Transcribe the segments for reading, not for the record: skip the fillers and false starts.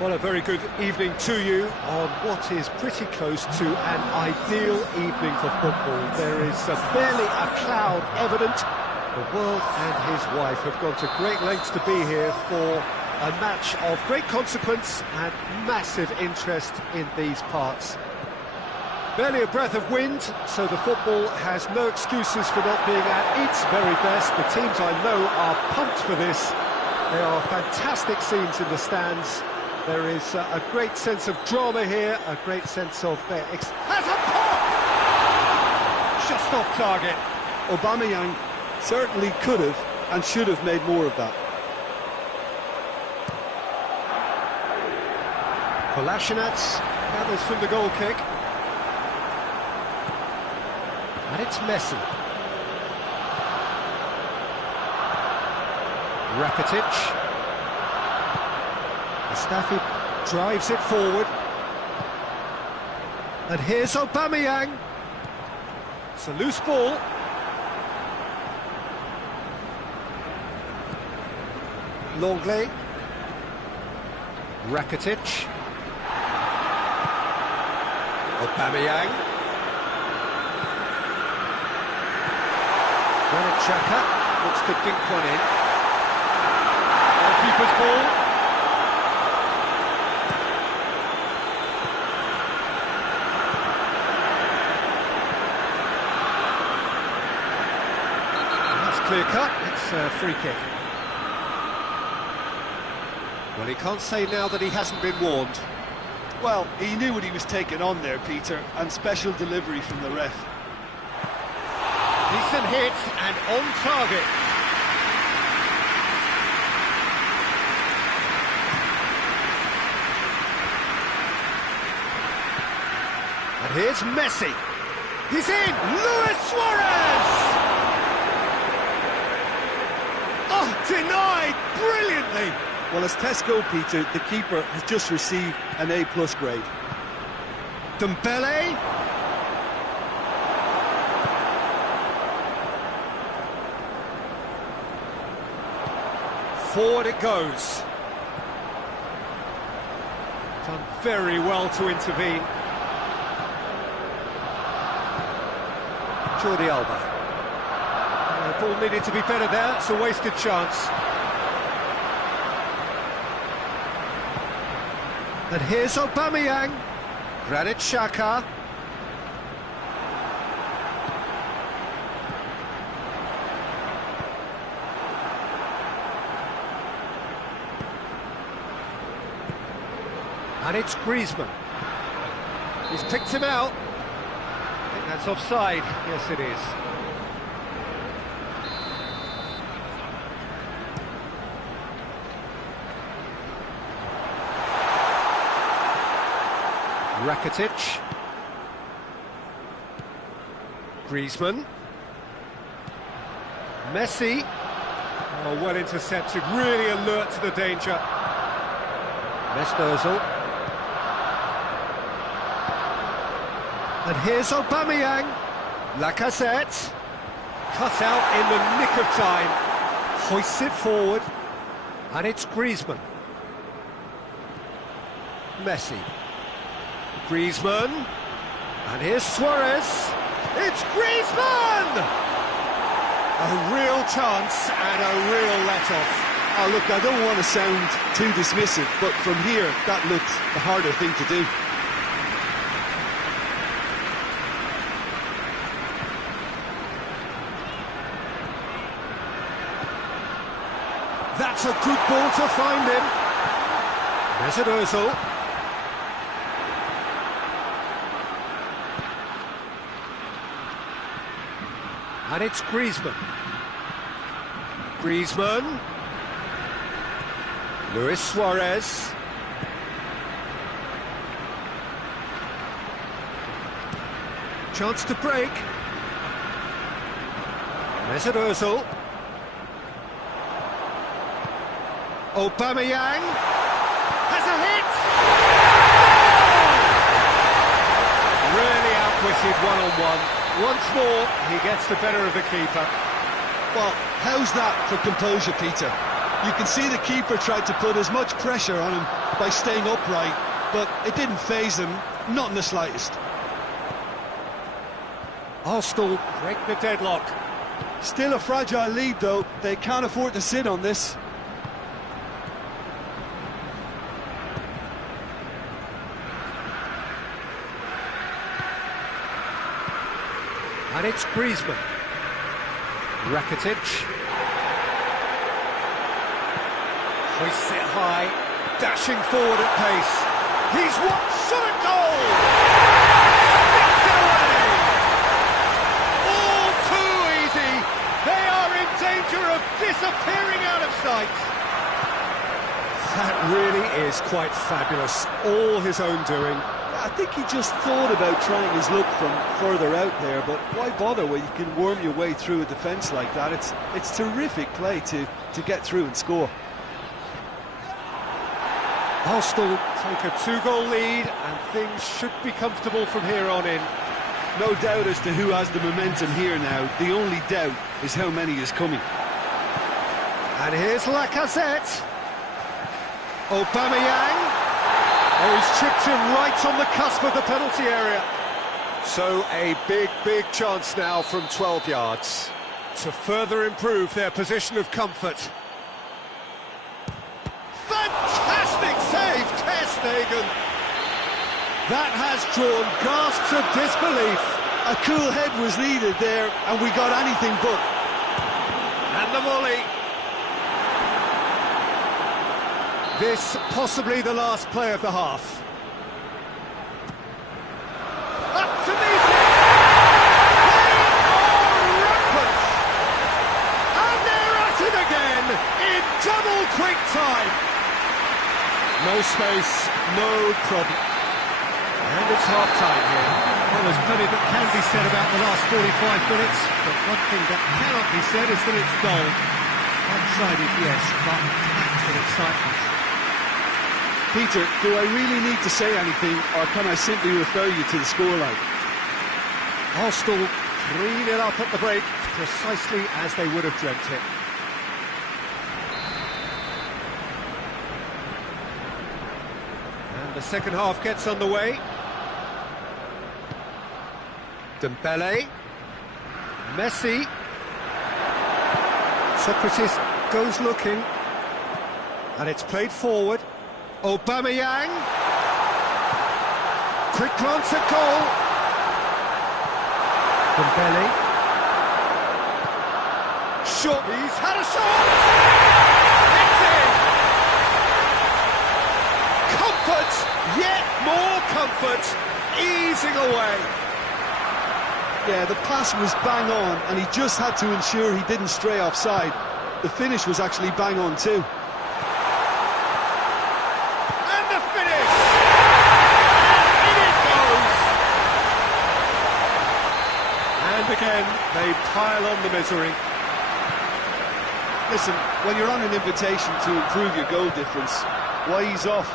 Well, a very good evening to you on what is pretty close to an ideal evening for football. There is barely a cloud evident. The world and his wife have gone to great lengths to be here for a match of great consequence and massive interest in these parts. Barely a breath of wind, so the football has no excuses for not being at its very best. The teams I know are pumped for this. There are fantastic scenes in the stands. There is a great sense of drama here, a great sense of... has a pop! Just off target. Aubameyang certainly could have and should have made more of that. Kolasinac handles from the goal kick. And it's Messi. Rakitic. Mustafi drives it forward. And here's Aubameyang. It's a loose ball. Longley. Rakitic. Aubameyang. Granit Xhaka looks to dink one in. Keeper's ball. That's clear cut. It's a free kick. Well, he can't say now that he hasn't been warned. Well, he knew what he was taking on there, Peter, and special delivery from the ref. Decent hit and on target. And here's Messi. He's in! Luis Suarez! Oh, denied brilliantly! Well, as tests go, Peter, the keeper has just received an A+ grade. Dembele. Forward it goes. Done very well to intervene. Jordi Alba. The ball needed to be better there, it's a wasted chance. And here's Aubameyang. Granit Xhaka. And it's Griezmann. He's picked him out. I think that's offside. Yes, it is. Rakitic. Griezmann. Messi. Oh, well intercepted, really alert to the danger. Messi. And here's Aubameyang. Lacazette. Cut out in the nick of time. Hoists it forward. And it's Griezmann. Messi. Griezmann. And here's Suarez. It's Griezmann! A real chance and a real let-off. Oh, look, I don't want to sound too dismissive, but from here, that looked the harder thing to do. That's a good ball to find him. Mesut Ozil. And it's Griezmann. Griezmann. Luis Suarez. Chance to break. Mesut Ozil. Aubameyang has a hit! Really outwitted one-on-one. Once more, he gets the better of the keeper. Well, how's that for composure, Peter? You can see the keeper tried to put as much pressure on him by staying upright, but it didn't faze him, not in the slightest. Arsenal break the deadlock. Still a fragile lead, though. They can't afford to sit on this. And it's Griezmann. Rakitic. Hoists it high, dashing forward at pace. He's what? Shot a goal! Sticks it away! All too easy. They are in danger of disappearing out of sight. That really is quite fabulous. All his own doing. I think he just thought about trying his luck from further out there, but why bother when you can worm your way through a defence like that? It's terrific play to get through and score. Arsenal take a 2-goal lead and things should be comfortable from here on in. No doubt as to who has the momentum here now. The only doubt is how many is coming. And here's Lacazette. Aubameyang. Oh, he's chipped him right on the cusp of the penalty area. So a big chance now from 12 yards to further improve their position of comfort. Fantastic save, Ter Stegen. That has drawn gasps of disbelief. A cool head was needed there, and we got anything but. And the volley. This possibly the last play of the half. Up to meet it! They are rampant! And they're at it again in double quick time. No space, no problem. And it's half-time here. Well, there's plenty that can be said about the last 45 minutes, but one thing that cannot be said is that it's dull. One-sided, yes, but packed with excitement. Peter, do I really need to say anything, or can I simply refer you to the scoreline? Arsenal 3-0 up at the break, precisely as they would have dreamt it. And the second half gets underway. Dembele. Messi. Socrates goes looking. And it's played forward. Aubameyang. Quick glance at goal. Dembele. Shot. He's had a shot. It's in. Comfort. Yet more comfort. Easing away. Yeah, the pass was bang on, and he just had to ensure he didn't stray offside. The finish was actually bang on too. Again, they pile on the misery. Listen, when you're on an invitation to improve your goal difference, why ease off?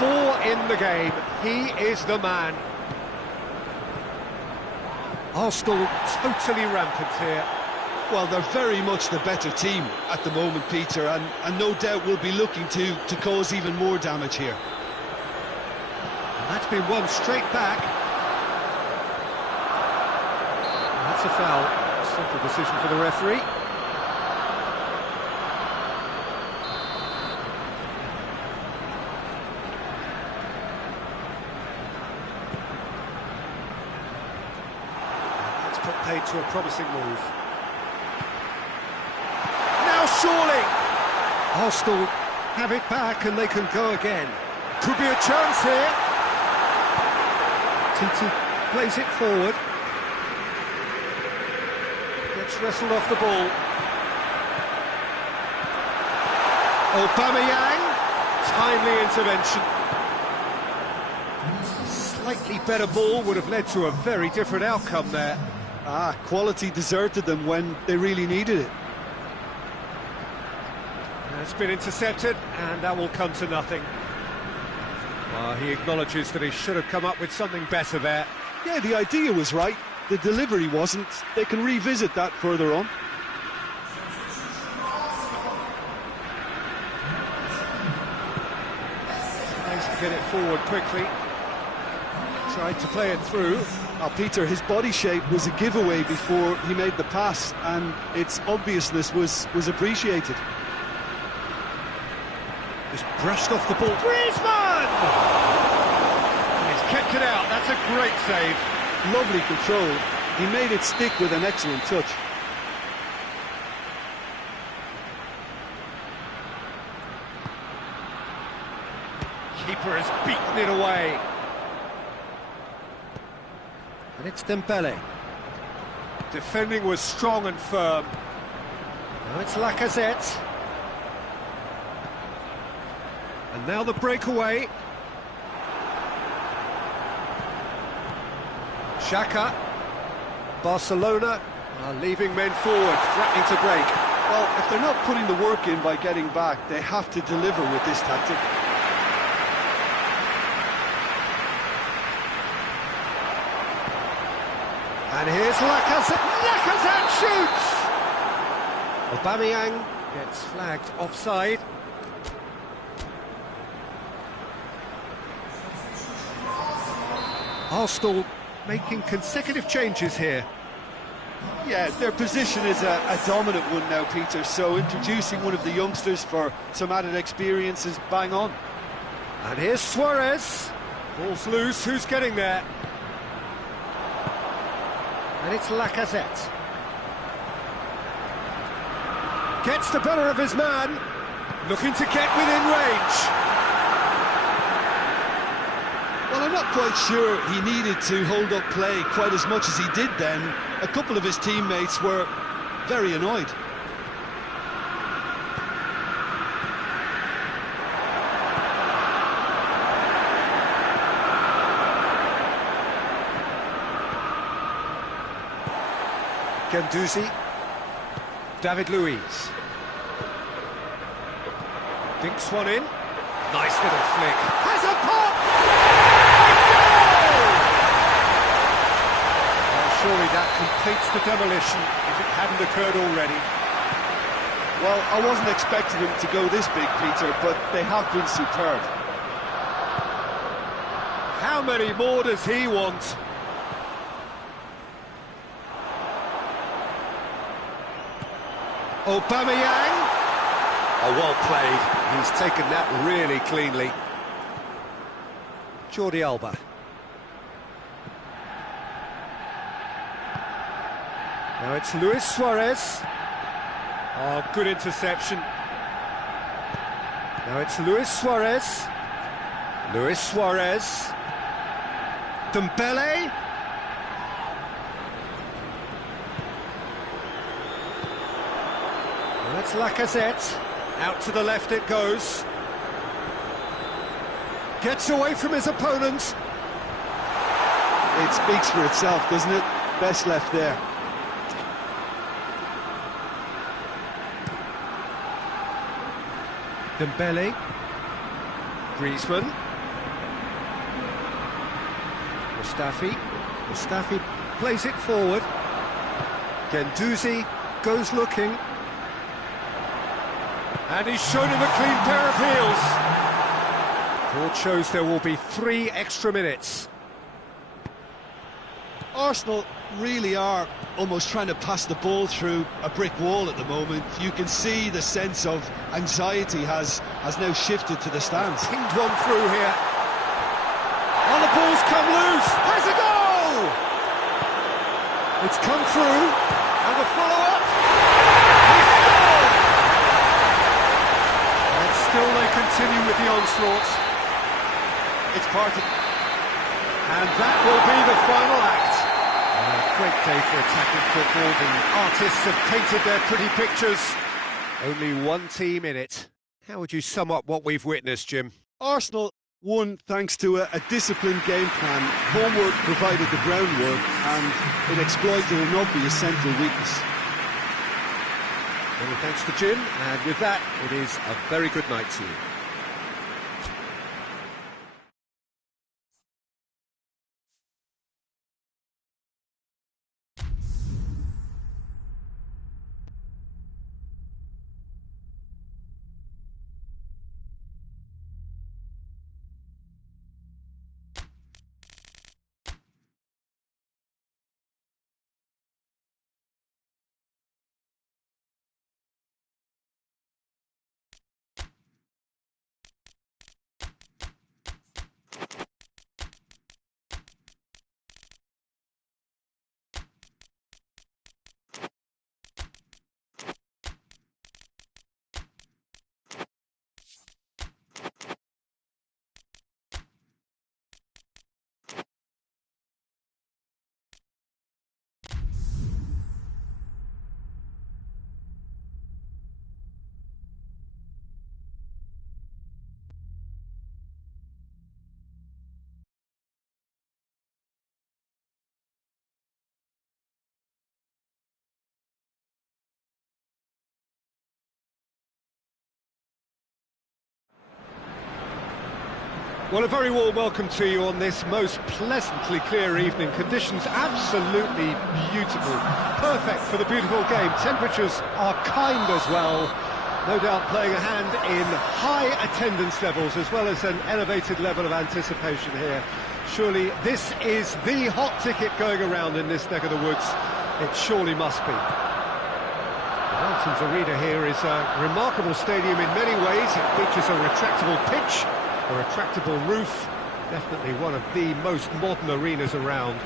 4 in the game. He is the man. Arsenal totally rampant here. Well, they're very much the better team at the moment, Peter, and no doubt will be looking to cause even more damage here. And that's been won straight back. That's a foul. Simple decision for the referee. That's put paid to a promising move. Now surely Arsenal have it back and they can go again. Could be a chance here. Titi plays it forward. Gets wrestled off the ball. Aubameyang, timely intervention. A slightly better ball would have led to a very different outcome there. Quality deserted them when they really needed it. It's been intercepted, and that will come to nothing. He acknowledges that he should have come up with something better there. Yeah, the idea was right. The delivery wasn't. They can revisit that further on. Get it forward quickly. Tried to play it through. Now, Peter, his body shape was a giveaway before he made the pass, and its obviousness was appreciated. Just brushed off the ball. Griezmann! He's kept it out. That's a great save. Lovely control. He made it stick with an excellent touch. Keeper has beaten it away. And it's Dembele. Defending was strong and firm. Now it's Lacazette. And now the breakaway. Xhaka. Barcelona are leaving men forward, threatening to break. Well, if they're not putting the work in by getting back, they have to deliver with this tactic. And here's Lacazette. Lacazette shoots! Aubameyang gets flagged offside. Arsenal making consecutive changes here. Yeah, their position is a dominant one now, Peter, so introducing one of the youngsters for some added experience is bang on. And here's Suarez. Ball's loose, who's getting there? And it's Lacazette. Gets the better of his man. Looking to get within range. Well, I'm not quite sure he needed to hold up play quite as much as he did then. A couple of his teammates were very annoyed. Guendouzi. David Luiz. Dinks one in. Nice little flick. Has a pop! Well, surely that completes the demolition if it hadn't occurred already. Well, I wasn't expecting him to go this big, Peter, but they have been superb. How many more does he want? Aubameyang. Oh, well played. He's taken that really cleanly. Jordi Alba. Now it's Luis Suarez. Oh, good interception. Now it's Luis Suarez. Luis Suarez. Dembele. That's Lacazette. Out to the left it goes. Gets away from his opponent. It speaks for itself, doesn't it? Best left there. Dembele. Griezmann. Mustafi plays it forward. Guendouzi goes looking. And he's shown him a clean pair of heels. Court shows there will be 3 extra minutes. Arsenal really are almost trying to pass the ball through a brick wall at the moment. You can see the sense of anxiety has now shifted to the stands. Pinged one through here. And the ball's come loose. Has a goal! It's come through. And the follow-up. He's scored! And still they continue with the onslaught. It's part of... And that will be the final act. A great day for attacking football. The artists have painted their pretty pictures. Only one team in it. How would you sum up what we've witnessed, Jim? Arsenal won thanks to a disciplined game plan. Homework provided the groundwork and it exploited an obvious central weakness. Many thanks to Jim, and with that, it is a very good night to you. Well, a very warm welcome to you on this most pleasantly clear evening. Conditions absolutely beautiful. Perfect for the beautiful game. Temperatures are kind as well. No doubt playing a hand in high attendance levels as well as an elevated level of anticipation here. Surely this is the hot ticket going around in this neck of the woods. It surely must be. The Mountains Arena here is a remarkable stadium in many ways. It features a retractable pitch, a retractable roof, definitely one of the most modern arenas around.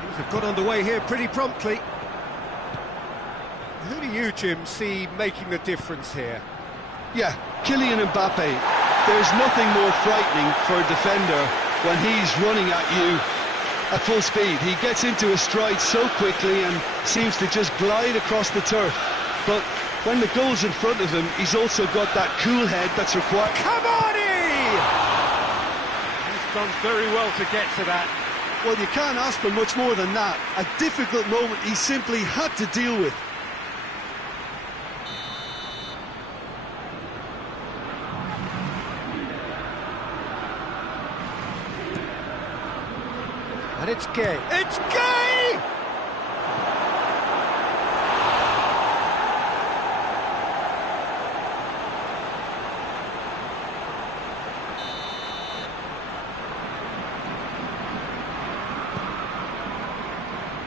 Things have got underway here pretty promptly. Who do you, Jim, see making the difference here? Yeah, Kylian Mbappe. There's nothing more frightening for a defender when he's running at you at full speed. He gets into a stride so quickly and seems to just glide across the turf. But when the goal's in front of him, he's also got that cool head that's required. Cavani! He's done very well to get to that. Well, you can't ask for much more than that. A difficult moment he simply had to deal with. And it's Gay. It's Gay!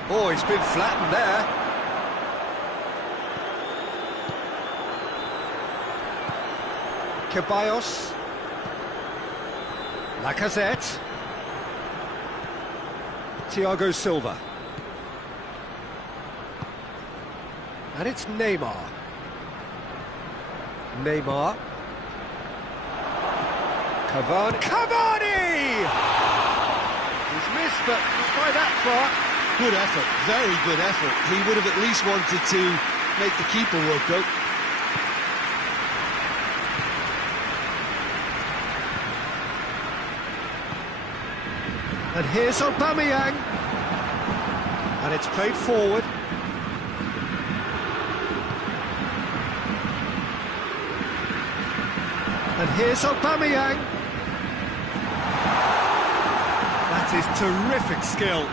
Oh, he's been flattened there. Ceballos. Lacazette. Thiago Silva. And it's Neymar. Neymar. Cavani! He's missed, but not by that far. Good effort, very good effort. He would have at least wanted to make the keeper work out. And here's Aubameyang. And it's played forward. And here's Aubameyang. That is terrific skill.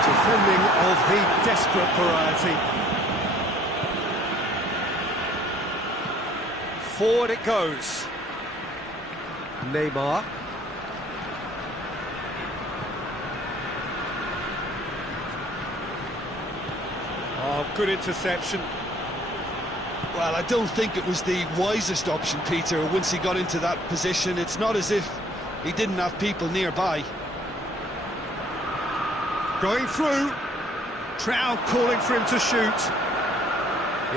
Defending of the desperate variety. Forward it goes. Neymar. Oh, good interception. Well, I don't think it was the wisest option, Peter, once he got into that position. It's not as if he didn't have people nearby. Going through. Crowd calling for him to shoot.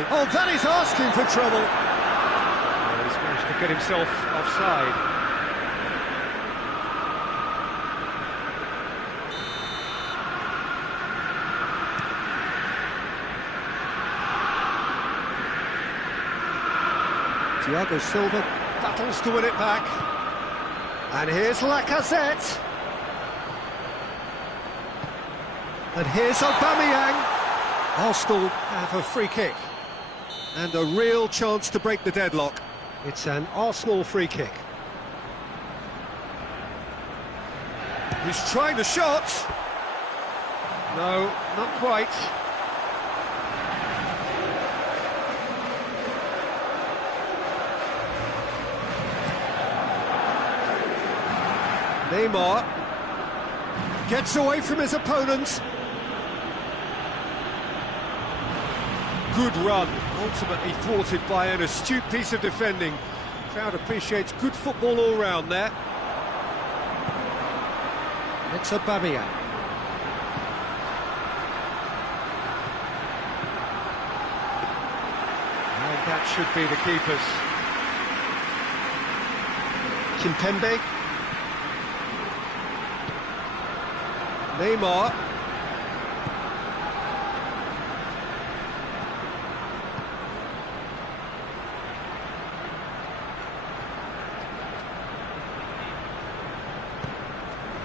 Oh, that is asking for trouble. Oh, he's managed to get himself offside. Thiago Silva battles to win it back. And here's Lacazette. And here's Aubameyang. Arsenal have a free kick. And a real chance to break the deadlock. It's an Arsenal free kick. He's trying the shot. No, not quite. Neymar gets away from his opponent. Good run, ultimately thwarted by an astute piece of defending. Crowd appreciates good football all round there. It's Aubameyang. And that should be the keepers. Kimpembe. Neymar.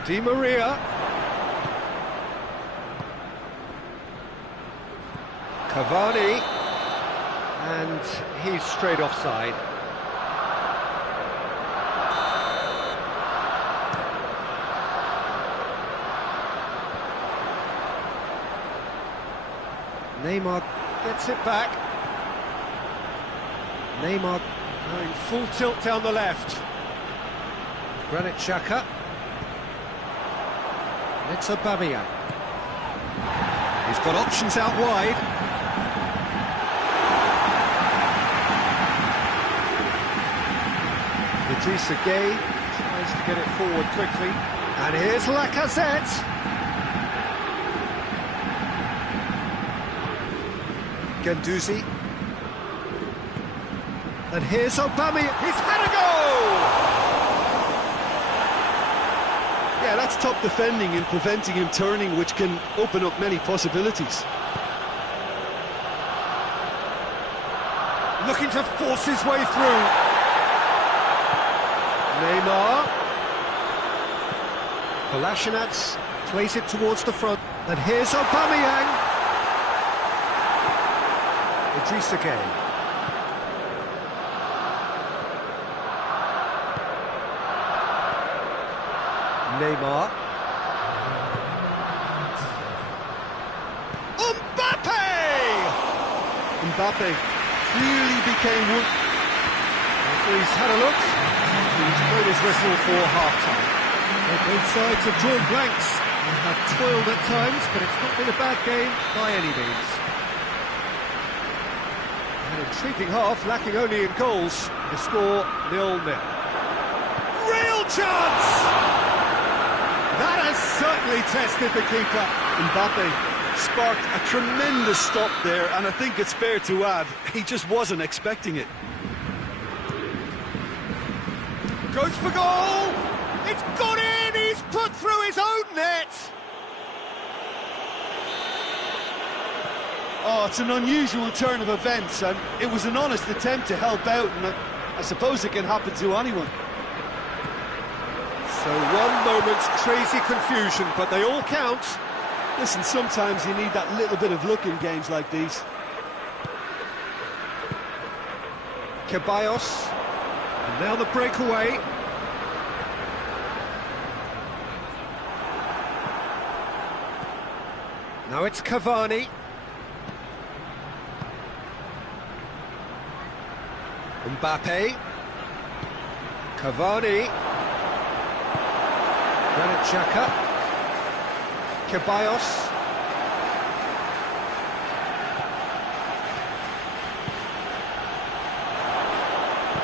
Di Maria. Cavani. And he's straight offside. Neymar gets it back. Neymar going full tilt down the left. Granit Xhaka. It's Aubameyang. He's got options out wide. Idrissa Gueye tries to get it forward quickly. And here's Lacazette. Guendouzi. And here's Aubameyang. He's had a goal! Yeah, that's top defending and preventing him turning, which can open up many possibilities. Looking to force his way through. Neymar. Kolasinac plays it towards the front. And here's Aubameyang. Idrissa Gueye. Neymar. Mbappe clearly became one. He's had a look. He's blown his whistle for half-time. Both sides have drawn blanks and have toiled at times, but it's not been a bad game by any means. An intriguing half, lacking only in goals. The score 0-0. Real chance! That has certainly tested the keeper. Mbappe sparked a tremendous stop there, and I think it's fair to add, he just wasn't expecting it. Goes for goal! It's gone in! He's put through his own net! Oh, it's an unusual turn of events, and it was an honest attempt to help out, and I suppose it can happen to anyone. So one moment's crazy confusion, but they all count. Listen, sometimes you need that little bit of luck in games like these. Ceballos, and now the breakaway. Now it's Cavani. Mbappe. Cavani. Granit Xhaka. Ceballos.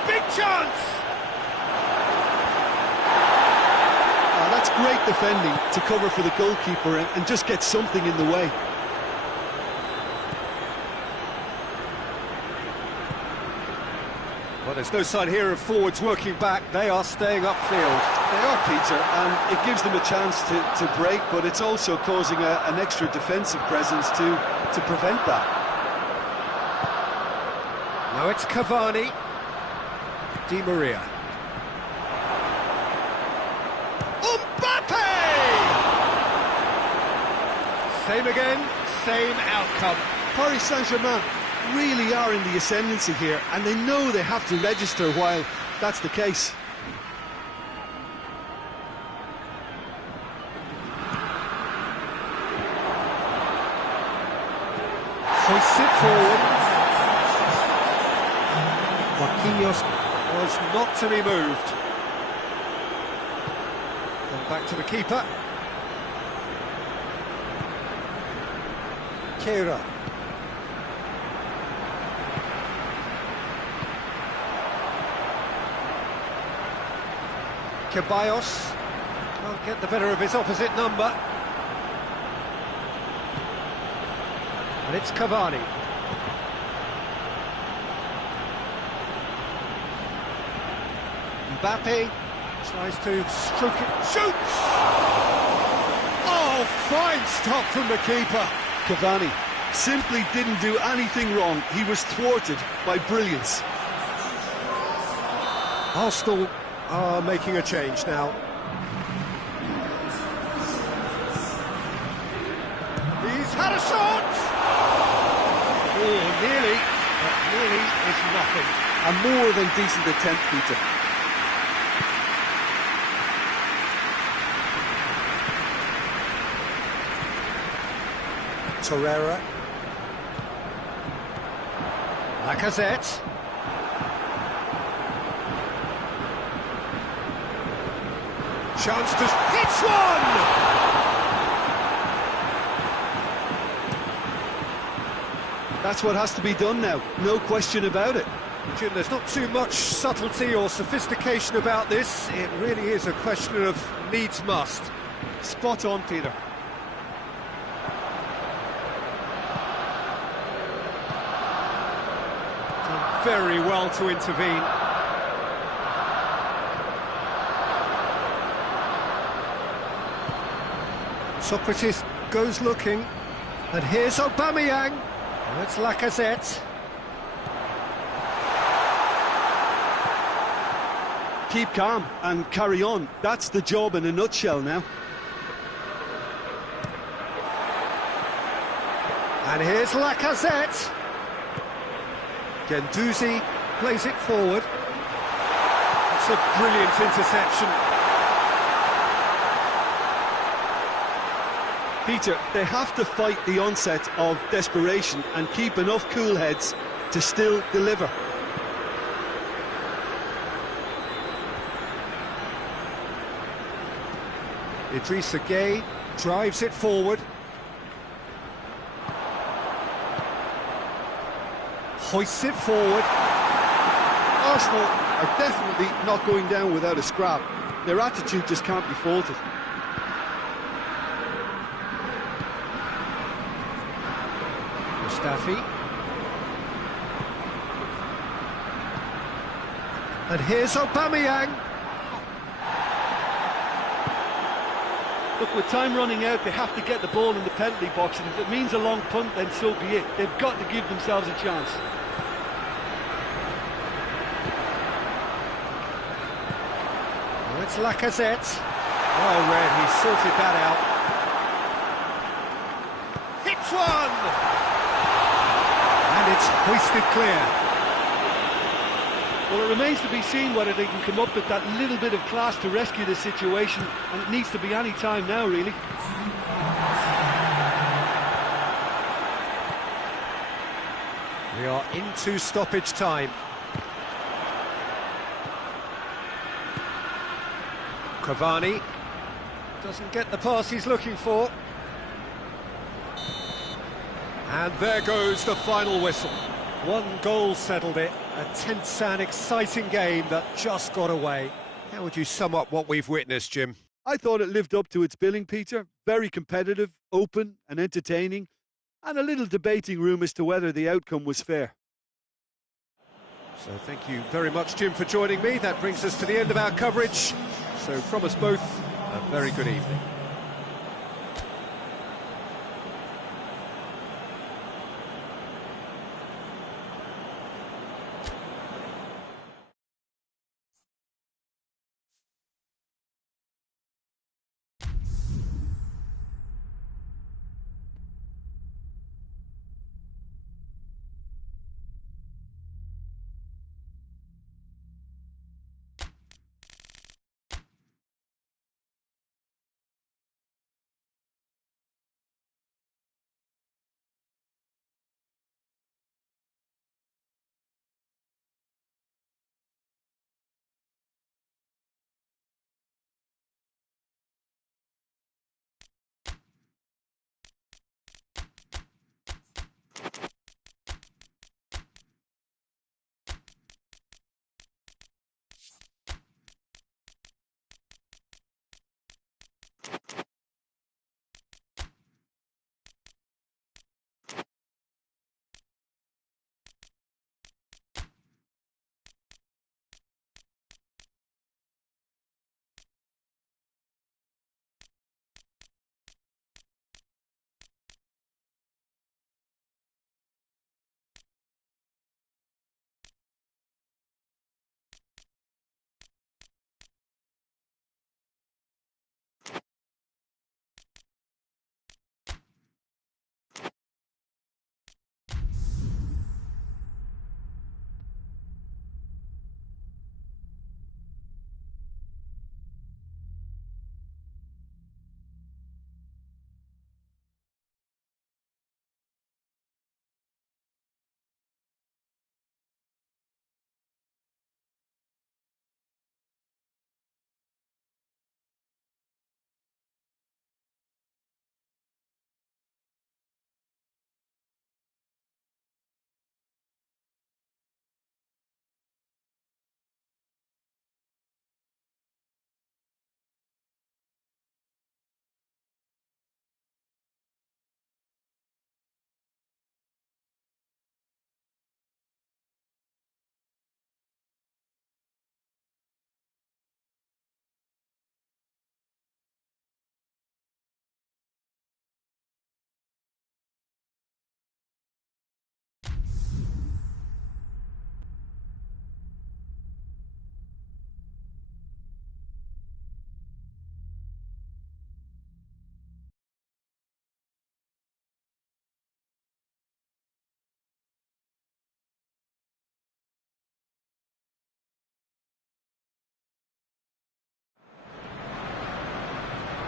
Big chance! That's great defending to cover for the goalkeeper and just get something in the way. Well, there's no sign here of forwards working back. They are staying upfield. They are, Peter, and it gives them a chance to break, but it's also causing an extra defensive presence to prevent that. Now it's Cavani. Di Maria. Mbappe! Same again, same outcome. Paris Saint-Germain really are in the ascendancy here, and they know they have to register while that's the case. Hoists it forward. Marquinhos was not to be moved. Then back to the keeper. Keira. Ceballos can't get the better of his opposite number. And it's Cavani. Mbappe tries to stroke it, shoots! Oh, fine stop from the keeper. Cavani simply didn't do anything wrong. He was thwarted by brilliance. Arsenal are making a change now. He's had a shot! Oh, nearly, but nearly is nothing. A more than decent attempt, Peter. Torreira. Lacazette. Chance to hits one! That's what has to be done now, no question about it. Jim, there's not too much subtlety or sophistication about this. It really is a question of needs must. Spot on, Peter. Done very well to intervene. Socrates goes looking, and here's Aubameyang. Oh, it's Lacazette. Keep calm and carry on. That's the job in a nutshell now. And here's Lacazette. Guendouzi plays it forward. It's a brilliant interception. Peter, they have to fight the onset of desperation and keep enough cool heads to still deliver. Idrissa Gueye drives it forward. Hoists it forward. Arsenal are definitely not going down without a scrap. Their attitude just can't be faulted. Mustafi. And here's Aubameyang. Look, with time running out, they have to get the ball in the penalty box, and if it means a long punt, then so be it. They've got to give themselves a chance. Oh, it's Lacazette. Well read, he sorted that out. Hits one! And it's hoisted clear. Well, it remains to be seen whether they can come up with that little bit of class to rescue the situation, and it needs to be any time now, really. We are into stoppage time. Cavani doesn't get the pass he's looking for. And there goes the final whistle. One goal settled it. A tense and exciting game that just got away. How would you sum up what we've witnessed, Jim? I thought it lived up to its billing, Peter. Very competitive, open and entertaining, and a little debating room as to whether the outcome was fair. So thank you very much, Jim, for joining me. That brings us to the end of our coverage. So from us both, a very good evening.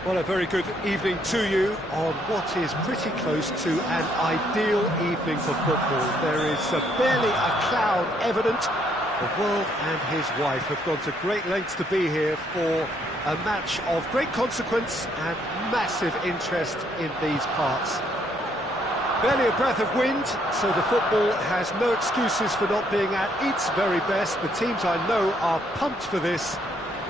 Well, a very good evening to you on what is pretty close to an ideal evening for football. There is barely a cloud evident. The world and his wife have gone to great lengths to be here for a match of great consequence and massive interest in these parts. Barely a breath of wind, so the football has no excuses for not being at its very best. The teams I know are pumped for this.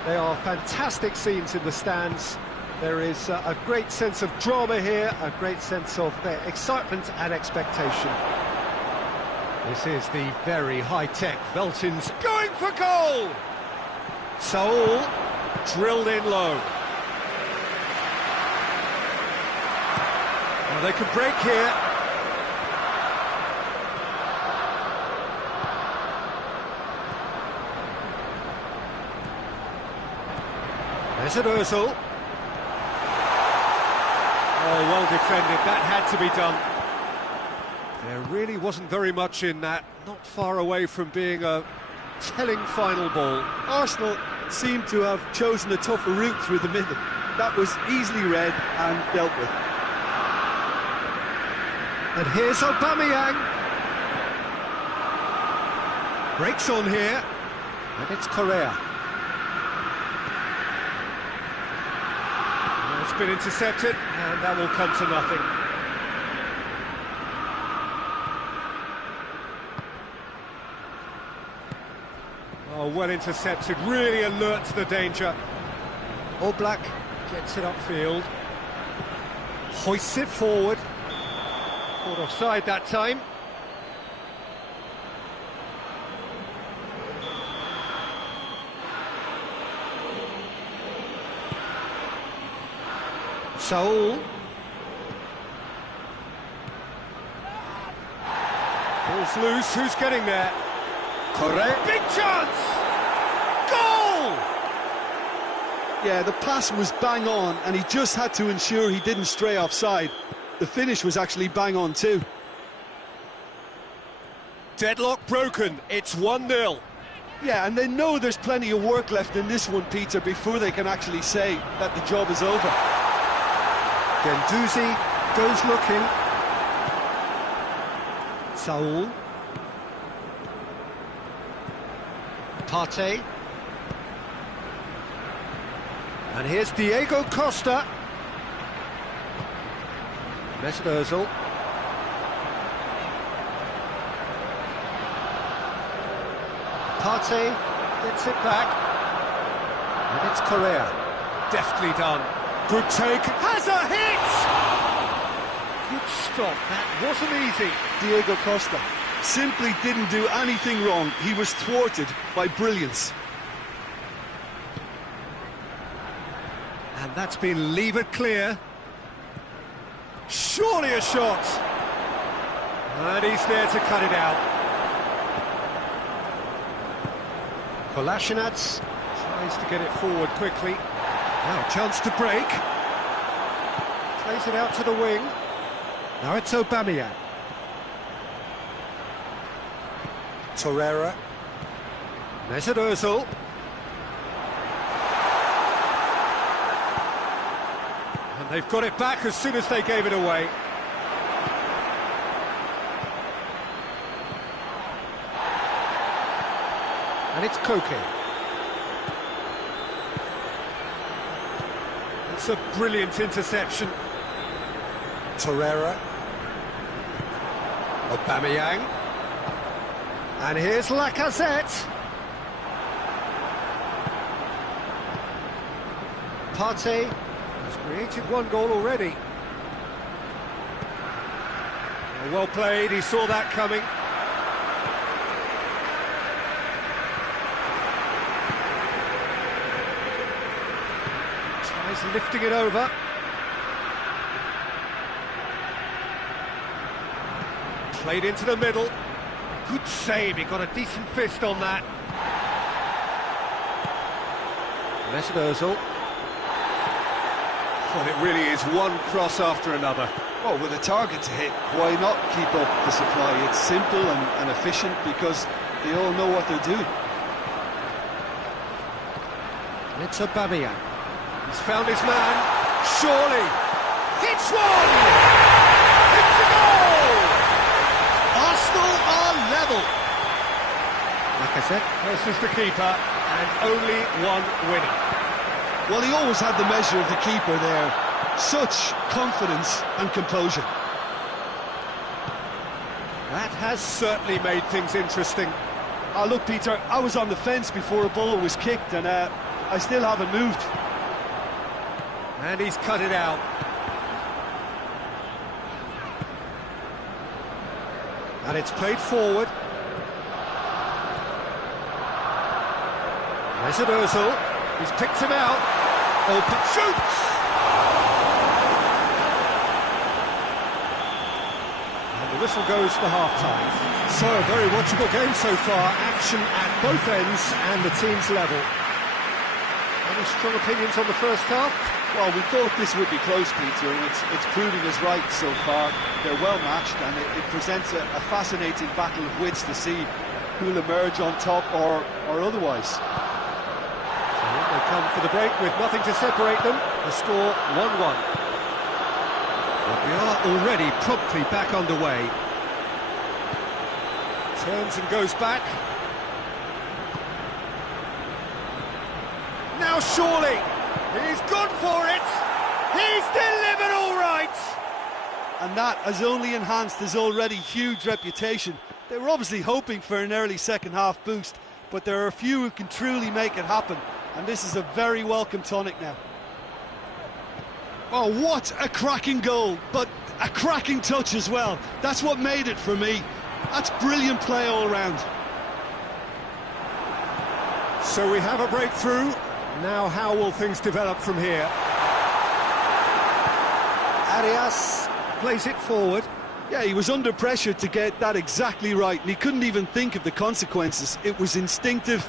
They are fantastic scenes in the stands. There is a great sense of drama here, a great sense of excitement and expectation. This is the very high-tech Veltins going for goal! Saul drilled in low. Well, they can break here. There's an Ozil. Oh, well defended, that had to be done. There really wasn't very much in that, not far away from being a telling final ball. Arsenal seemed to have chosen a tougher route through the middle. That was easily read and dealt with. And here's Aubameyang. Breaks on here, and it's Correa. It's been intercepted, and that will come to nothing. Oh, well intercepted, really alert to the danger. Oblak gets it upfield. Hoists it forward. Caught offside that time. Saul. Ball's loose, who's getting there? Correct. Big chance! Goal! Yeah, the pass was bang on, and he just had to ensure he didn't stray offside. The finish was actually bang on too. Deadlock broken, it's 1-0. Yeah, and they know there's plenty of work left in this one, Peter, before they can actually say that the job is over. Gendouzi goes looking. Saul. Partey. And here's Diego Costa. Mesut Ozil. Partey gets it back. And it's Correa. Deftly done. Good take, has a hit! Good stop, that wasn't easy. Diego Costa simply didn't do anything wrong. He was thwarted by brilliance. And that's been levered clear. Surely a shot! And he's there to cut it out. Kolasinac tries to get it forward quickly. Now a chance to break. Plays it out to the wing. Now it's Aubameyang. Torreira. Mesut Ozil. And they've got it back as soon as they gave it away. And it's Koke. It's a brilliant interception. Torreira. Aubameyang. And here's Lacazette. Partey has created one goal already. Well played, he saw that coming. Tries lifting it over. Played into the middle. Good save, he got a decent fist on that. Mesut Ozil. Well, it really is one cross after another. Well, with a target to hit, why not keep up the supply? It's simple and efficient because they all know what they're doing. It's Aubameyang. He's found his man. Surely, hits one! It's a goal! Arsenal are level. Like I said, this is the keeper, and only one winner. Well, he always had the measure of the keeper there. Such confidence and composure. That has certainly made things interesting. Oh, look, Peter, I was on the fence before a ball was kicked, and I still haven't moved. And he's cut it out. And it's played forward. Mesut Ozil, he's picked him out. Open shoots! And the whistle goes for half-time. So, a very watchable game so far. Action at both ends and the team's level. Any strong opinions on the first half? Well, we thought this would be close, Peter, and it's proving us right so far. They're well matched, and it presents a fascinating battle of wits to see who'll emerge on top or otherwise. So they come for the break with nothing to separate them. The score 1-1. But we are already promptly back underway. Turns and goes back. Now surely, he's gone for it! He's delivered all right! And that has only enhanced his already huge reputation. They were obviously hoping for an early second-half boost, but there are a few who can truly make it happen, and this is a very welcome tonic now. Oh, what a cracking goal, but a cracking touch as well. That's what made it for me. That's brilliant play all round. So we have a breakthrough. Now how will things develop from here? Arias plays it forward. Yeah, he was under pressure to get that exactly right, and he couldn't even think of the consequences. It was instinctive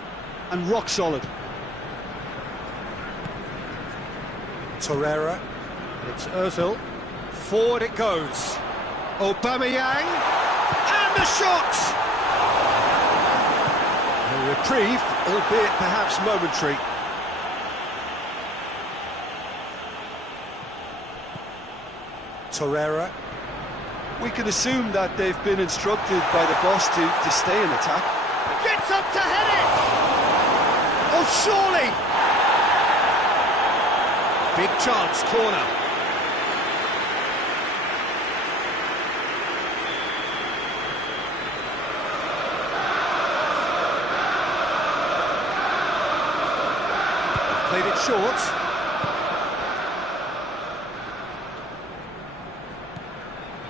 and rock solid. Torreira, and it's Ozil. Forward it goes. Aubameyang, and the shot! A reprieve, albeit perhaps momentary. Torreira. We can assume that they've been instructed by the boss to stay in attack. Gets up to head it! Oh, surely! Big chance, corner. They've played it short.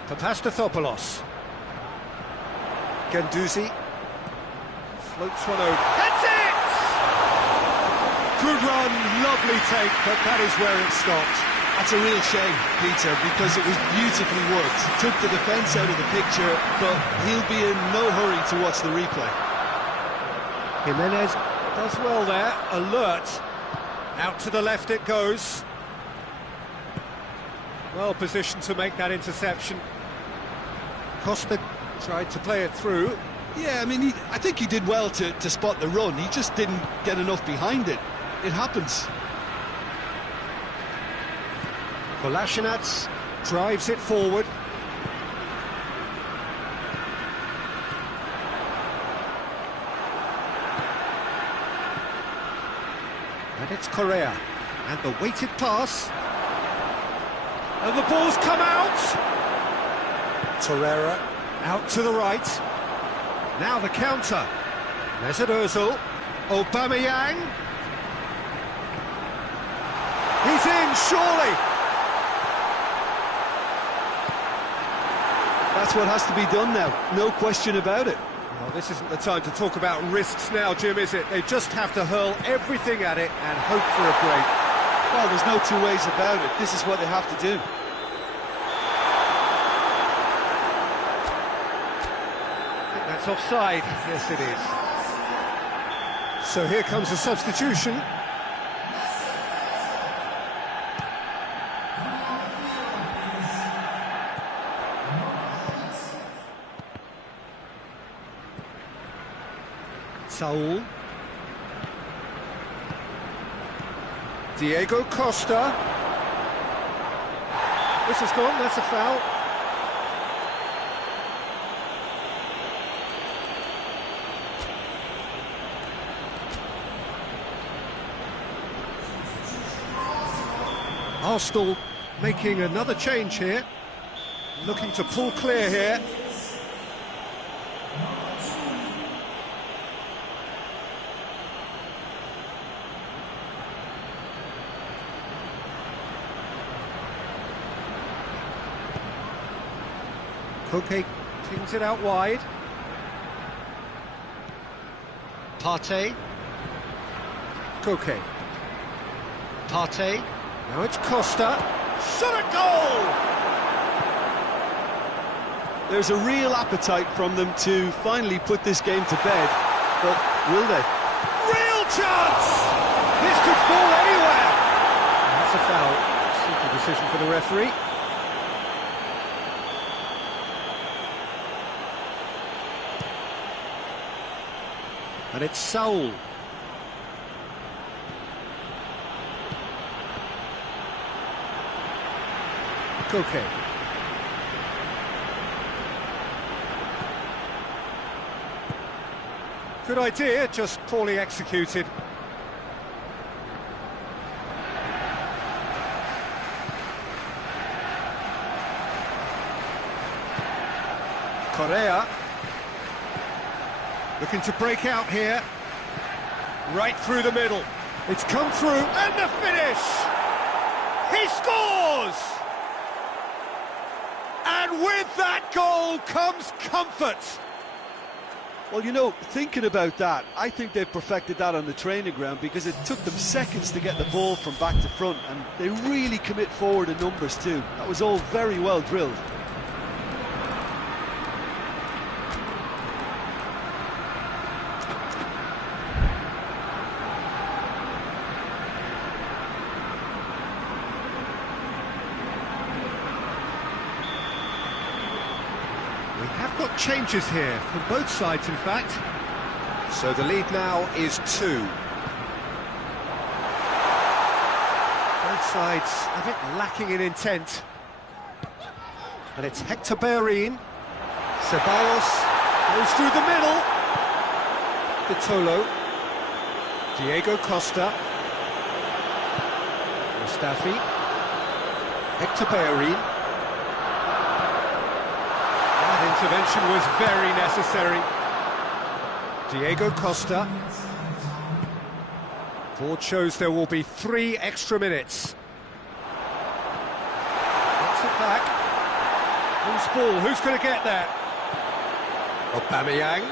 Papastathopoulos. Guendouzi floats one over. That's it! Good run, lovely take, but that is where it stopped. That's a real shame, Peter, because it was beautifully worked. Took the defence out of the picture, but he'll be in no hurry to watch the replay. Jimenez does well there, alert. Out to the left it goes. Well positioned to make that interception. Costa tried to play it through. Yeah, I mean, I think he did well to spot the run. He just didn't get enough behind it. It happens. Kolasinac drives it forward. And it's Correa. And the weighted pass. And the ball's come out! Torreira out to the right. Now the counter. Mesut Ozil. Aubameyang. He's in, surely! That's what has to be done now, no question about it. Well, this isn't the time to talk about risks now, Jim, is it? They just have to hurl everything at it and hope for a break. Well, there's no two ways about it. This is what they have to do. That's offside. Yes, it is. So here comes a substitution. Saul. Diego Costa. Whistle's gone, that's a foul. Arsenal making another change here, looking to pull clear here. Koke cleans it out wide. Partey. Koke. Partey. Now it's Costa. Shot at goal! There's a real appetite from them to finally put this game to bed, but will they? Real chance! This could fall anywhere! That's a foul. Simple decision for the referee. And it's Saul. Koke. Good idea, just poorly executed. Correa. Looking to break out here. Right through the middle. It's come through, and the finish! He scores! And with that goal comes comfort. Well, you know, thinking about that, I think they've perfected that on the training ground because it took them seconds to get the ball from back to front, and they really commit forward in numbers too. That was all very well drilled. We have got changes here, from both sides in fact. So the lead now is 2. Both sides a bit lacking in intent. And it's Hector Bellerin. Ceballos goes through the middle. Vitolo. Diego Costa. Mustafi. Hector Bellerin. Intervention was very necessary. Diego Costa. Board shows there will be 3 extra minutes. Gets it back. Who's ball? Who's going to get there? Aubameyang.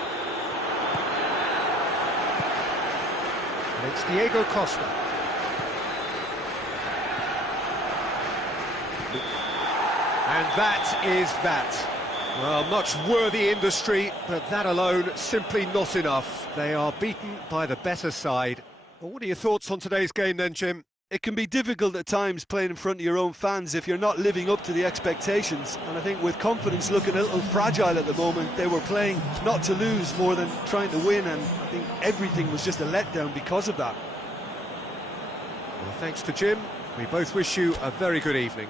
And it's Diego Costa. And that is that. Well, much worthy industry, but that alone simply not enough. They are beaten by the better side. Well, what are your thoughts on today's game then, Jim? It can be difficult at times playing in front of your own fans if you're not living up to the expectations, and I think with confidence looking a little fragile at the moment, they were playing not to lose more than trying to win, and I think everything was just a letdown because of that. Well, thanks to Jim. We both wish you a very good evening.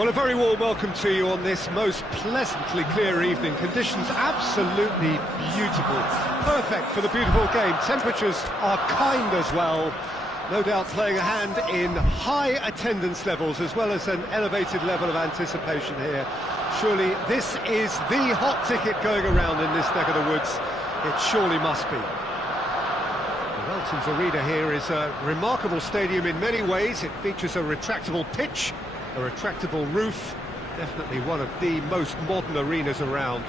Well, a very warm welcome to you on this most pleasantly clear evening. Conditions absolutely beautiful. Perfect for the beautiful game. Temperatures are kind as well. No doubt playing a hand in high attendance levels as well as an elevated level of anticipation here. Surely this is the hot ticket going around in this neck of the woods. It surely must be. The Welton's Arena here is a remarkable stadium in many ways. It features a retractable pitch, a retractable roof. Definitely one of the most modern arenas around.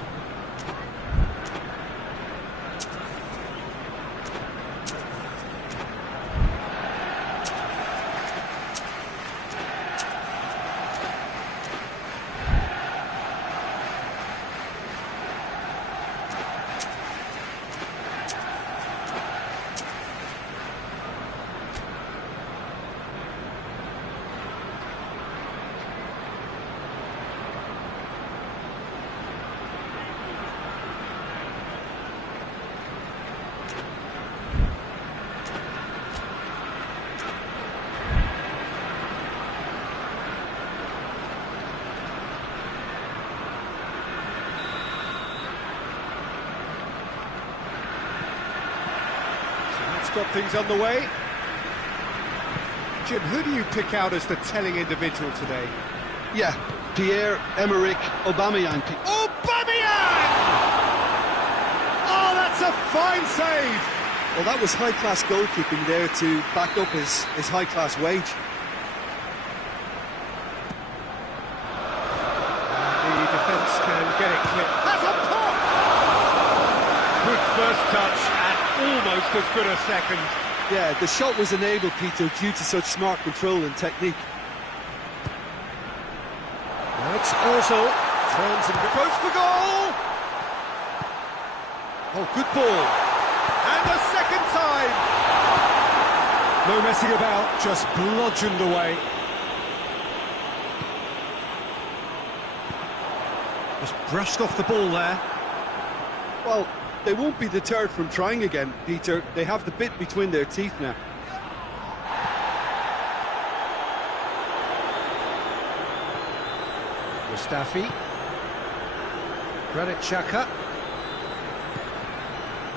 Got things underway. Jim, who do you pick out as the telling individual today? Yeah, Pierre-Emerick Aubameyang. Aubameyang! Oh, that's a fine save! Well, that was high-class goalkeeping there to back up his high-class wage. The defence can get it clear. That's a pop! Good first touch. Almost as good a second. Yeah, the shot was enabled, Peter, due to such smart control and technique. That's Ozil. Turns and goes for goal! Oh, good ball. And a second time! No messing about, just bludgeoned away. Just brushed off the ball there. Well, they won't be deterred from trying again, Peter. They have the bit between their teeth now. Mustafi. Granit Xhaka.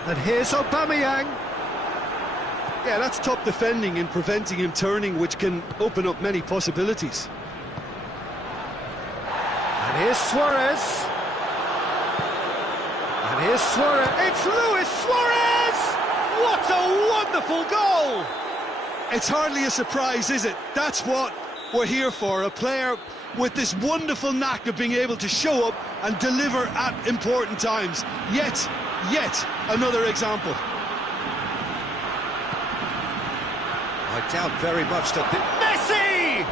And here's Aubameyang. Yeah, that's top defending and preventing him turning, which can open up many possibilities. And here's Suarez. And here's Suarez. It's Luis Suarez! What a wonderful goal! It's hardly a surprise, is it? That's what we're here for, a player with this wonderful knack of being able to show up and deliver at important times. Yet another example. I doubt very much that Messi!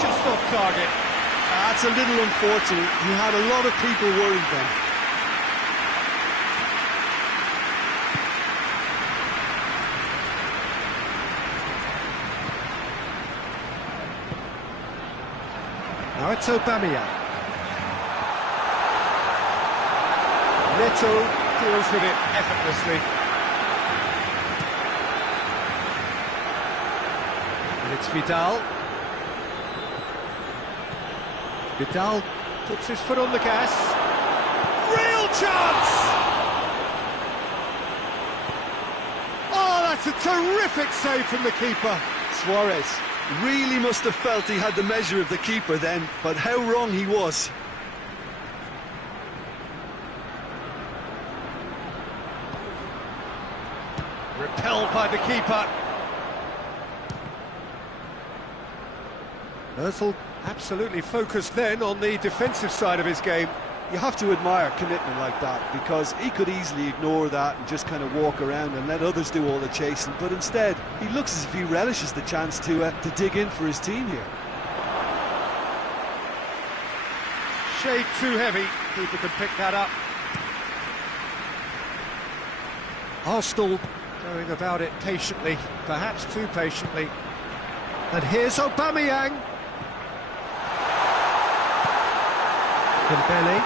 Just off target. That's a little unfortunate. You had a lot of people worried then. Now it's Aubameyang. Neto deals with it effortlessly. And it's Vidal. Vidal puts his foot on the gas. Real chance! Oh, that's a terrific save from the keeper. Suarez really must have felt he had the measure of the keeper then, but how wrong he was. Repelled by the keeper. Ozil absolutely focused then on the defensive side of his game. You have to admire commitment like that, because he could easily ignore that and just kind of walk around and let others do all the chasing, but instead he looks as if he relishes the chance to dig in for his team here. Shade too heavy, keeper can pick that up. Arsenal going about it patiently, perhaps too patiently. And here's Aubameyang. Dembele.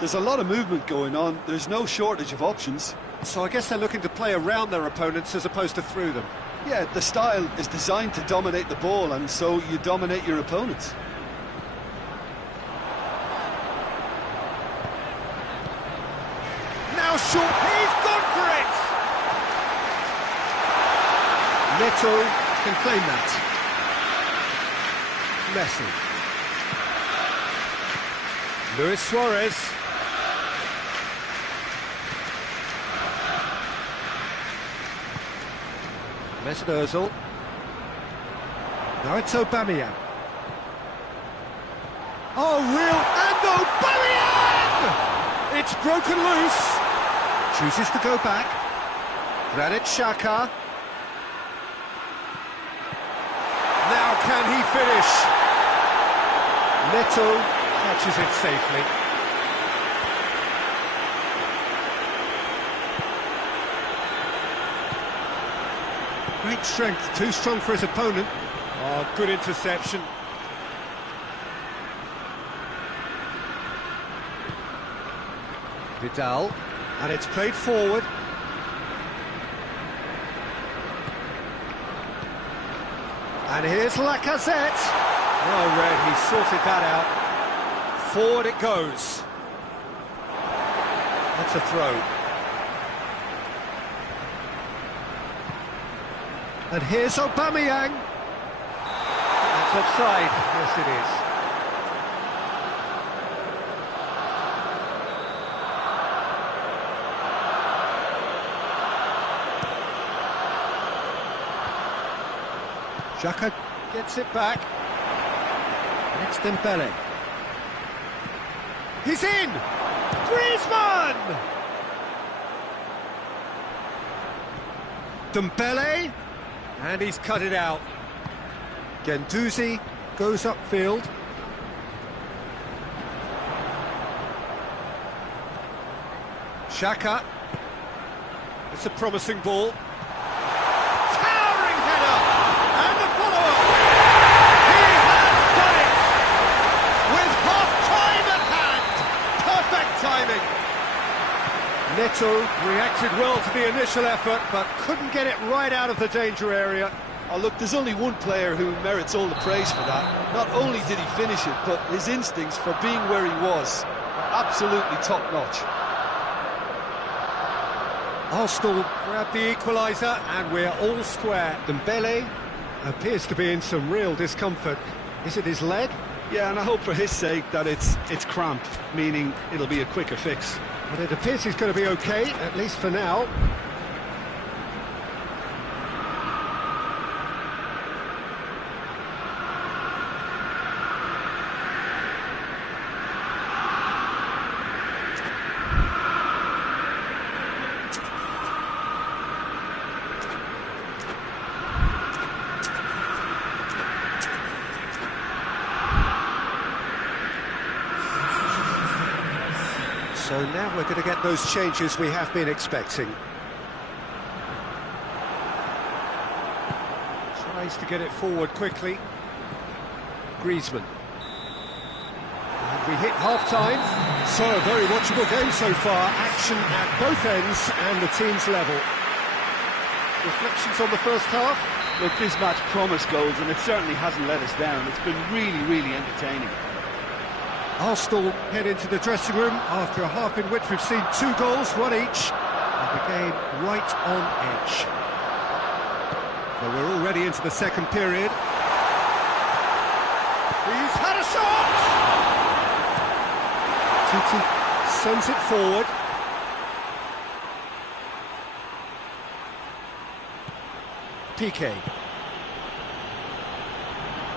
There's a lot of movement going on. There's no shortage of options. So I guess they're looking to play around their opponents as opposed to through them. Yeah, the style is designed to dominate the ball, and so you dominate your opponents. Now short, he's gone for it! Neto can claim that. Messi. Luis Suarez. Mesut Ozil. Now it's Aubameyang. Oh, real and Aubameyang! It's broken loose. Chooses to go back. Granit Xhaka. Now can he finish? Neto catches it safely. Great strength, too strong for his opponent. Oh, good interception. Vidal, and it's played forward. And here's Lacazette. Well read, he sorted that out. Forward it goes. That's a throw. And here's Aubameyang. That's offside. Yes, it is. Xhaka gets it back. It's Dembele. He's in! Griezmann! Dembele, and he's cut it out. Guendouzi goes upfield. Xhaka. It's a promising ball. Towering header! And the follow-up! He has done it! With half-time at hand! Perfect timing! Neto reacted well to the initial effort, but couldn't get it right out of the danger area. Oh, look, there's only one player who merits all the praise for that. Not only did he finish it, but his instincts for being where he was are absolutely top-notch. Arsenal grab the equaliser, and we're all square. Dembele appears to be in some real discomfort. Is it his leg? Yeah, and I hope for his sake that it's cramp, meaning it'll be a quicker fix. But it appears he's going to be okay, at least for now. So now we're going to get those changes we have been expecting. Tries to get it forward quickly. Griezmann. And we hit half-time. So a very watchable game so far. Action at both ends and the team's level. Reflections on the first half? Look, this match promised goals, and it certainly hasn't let us down. It's been really, really entertaining. Arsenal head into the dressing room after a half in which we've seen 2 goals, 1 each, and the game right on edge. So we're already into the second period. He's had a shot! Titi sends it forward. Piqué.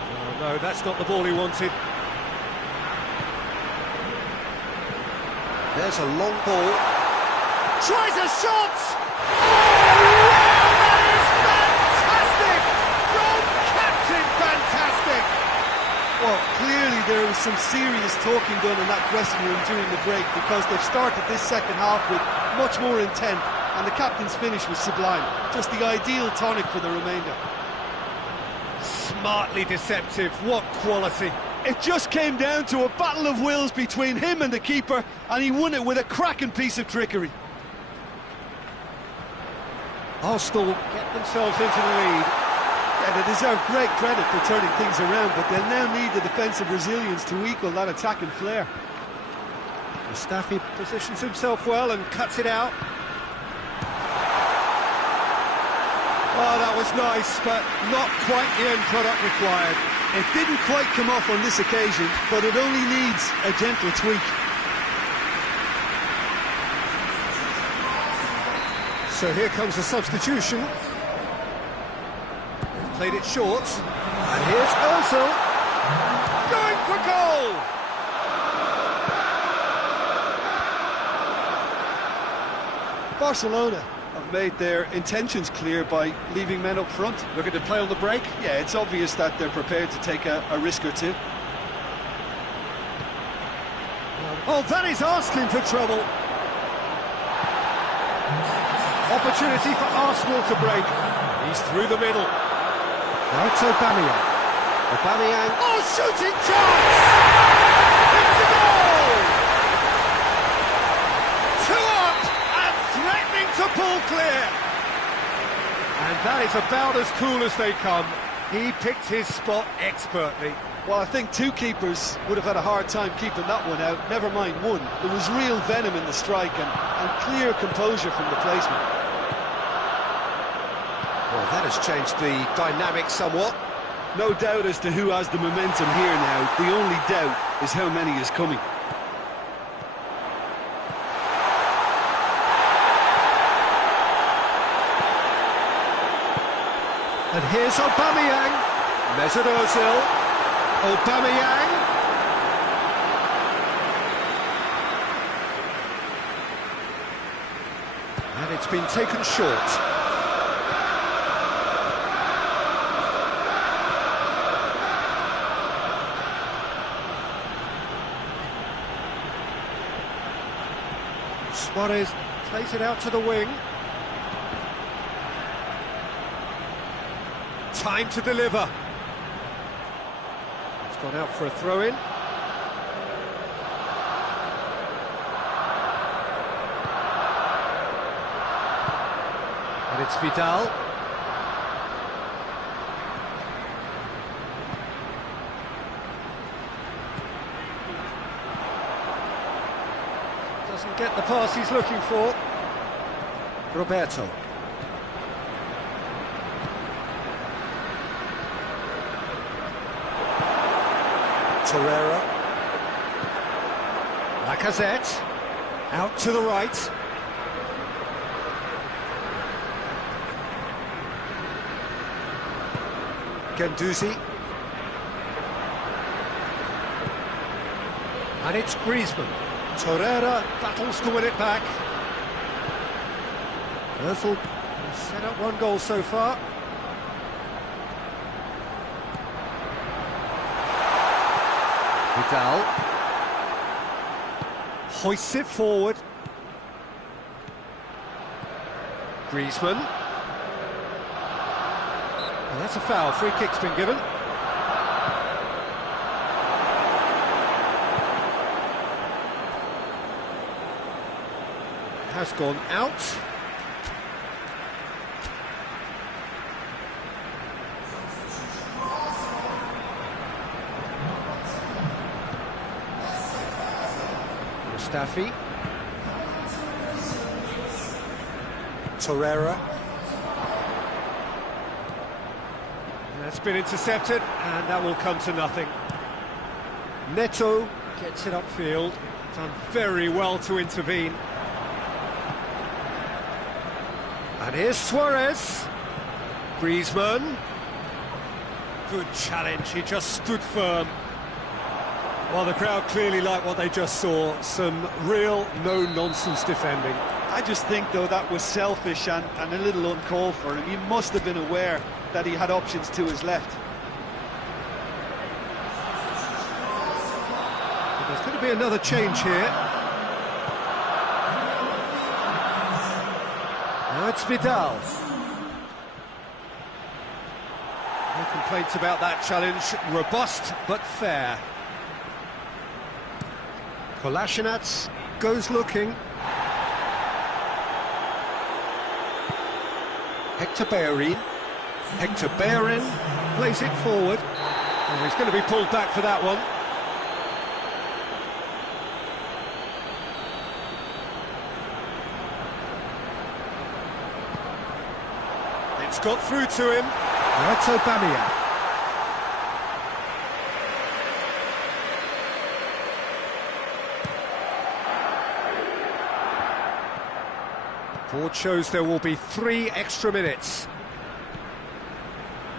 Oh no, that's not the ball he wanted. There's a long ball. Tries a shot! Oh, wow, that is fantastic! From Captain Fantastic! Well, clearly there was some serious talking done in that dressing room during the break, because they've started this second half with much more intent, and the captain's finish was sublime. Just the ideal tonic for the remainder. Smartly deceptive, what quality! It just came down to a battle of wills between him and the keeper, and he won it with a cracking piece of trickery. Arsenal get themselves into the lead. Yeah, they deserve great credit for turning things around, but they'll now need the defensive resilience to equal that attacking flair. Mustafi positions himself well and cuts it out. Oh, that was nice, but not quite the end product required. It didn't quite come off on this occasion, but it only needs a gentle tweak. So here comes the substitution. They've played it short. And here's Ozil. Going for goal! Barcelona have made their intentions clear by leaving men up front. Looking to play on the break. Yeah, it's obvious that they're prepared to take a risk or two. Oh, that is asking for trouble. Opportunity for Arsenal to break. He's through the middle. Now it's Aubameyang. Aubameyang. Oh, shooting chance! It's a goal! 2 up and threatening to pull clear. And that is about as cool as they come. He picked his spot expertly. Well, I think two keepers would have had a hard time keeping that one out, never mind one. There was real venom in the strike and clear composure from the placement. Well, that has changed the dynamic somewhat. No doubt as to who has the momentum here now. The only doubt is how many is coming. And here's Aubameyang. Mesut Ozil. Aubameyang. And it's been taken short. Suarez plays it out to the wing. Time to deliver. It's gone out for a throw-in. And it's Vidal. Doesn't get the pass he's looking for. Roberto. Torreira. Lacazette. Out to the right. Guendouzi. And it's Griezmann. Torreira battles to win it back. Ozil has set up 1 goal so far. Vidal hoists it forward. Griezmann. And that's a foul. Free kick's been given. Has gone out. Mustafi. Torreira. That's been intercepted, and that will come to nothing. Neto gets it upfield. Done very well to intervene. And here's Suarez. Griezmann. Good challenge, he just stood firm. Well, the crowd clearly liked what they just saw. Some real no-nonsense defending. I just think, though, that was selfish and a little uncalled for him. He must have been aware that he had options to his left. But there's going to be another change here. Now it's Vidal. No complaints about that challenge. Robust but fair. Kolasinac goes looking. Hector Bellerin. Hector Bellerin plays it forward. And he's going to be pulled back for that one. It's got through to him. That's Aubameyang. Board shows there will be 3 extra minutes.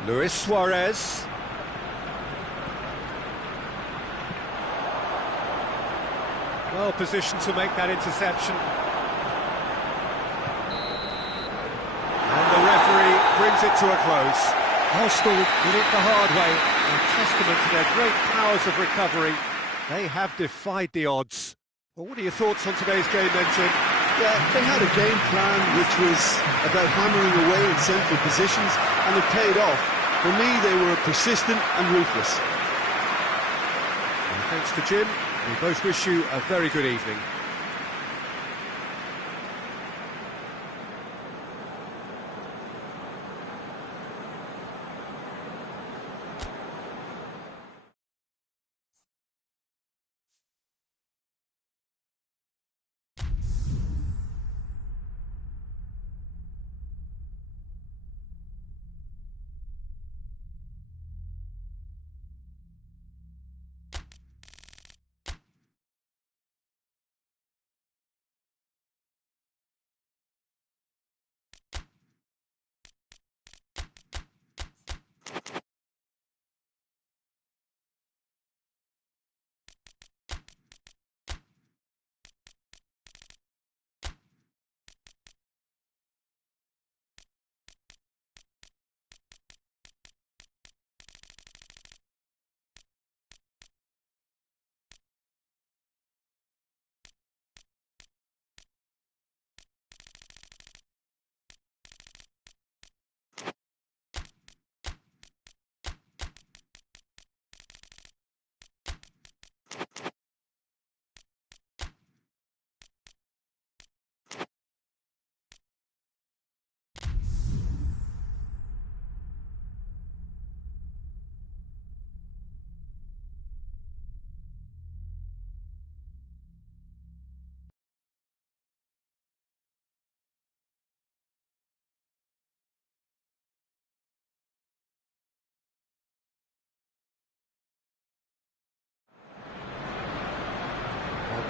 Luis Suarez. Well positioned to make that interception. And the referee brings it to a close. Arsenal did it the hard way. A testament to their great powers of recovery. They have defied the odds. Well, what are your thoughts on today's game then, Jim? Yeah, they had a game plan which was about hammering away in central positions, and it paid off. For me, they were persistent and ruthless. And thanks to Jim, we both wish you a very good evening.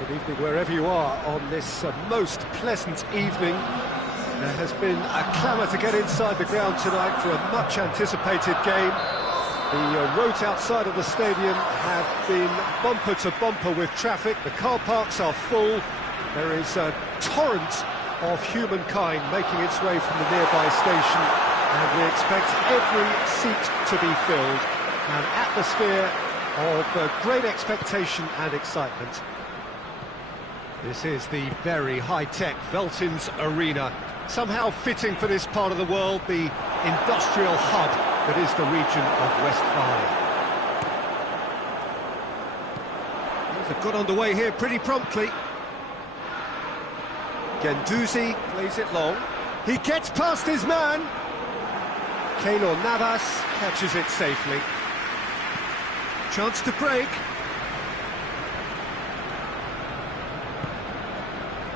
Good evening wherever you are on this most pleasant evening. There has been a clamour to get inside the ground tonight for a much anticipated game. The roads outside of the stadium have been bumper to bumper with traffic. The car parks are full. There is a torrent of humankind making its way from the nearby station, and we expect every seat to be filled. An atmosphere of great expectation and excitement. This is the very high-tech Veltins Arena, somehow fitting for this part of the world, the industrial hub that is the region of Westphalia. They've got underway here pretty promptly. Guendouzi plays it long. He gets past his man. Keylor Navas catches it safely. Chance to break.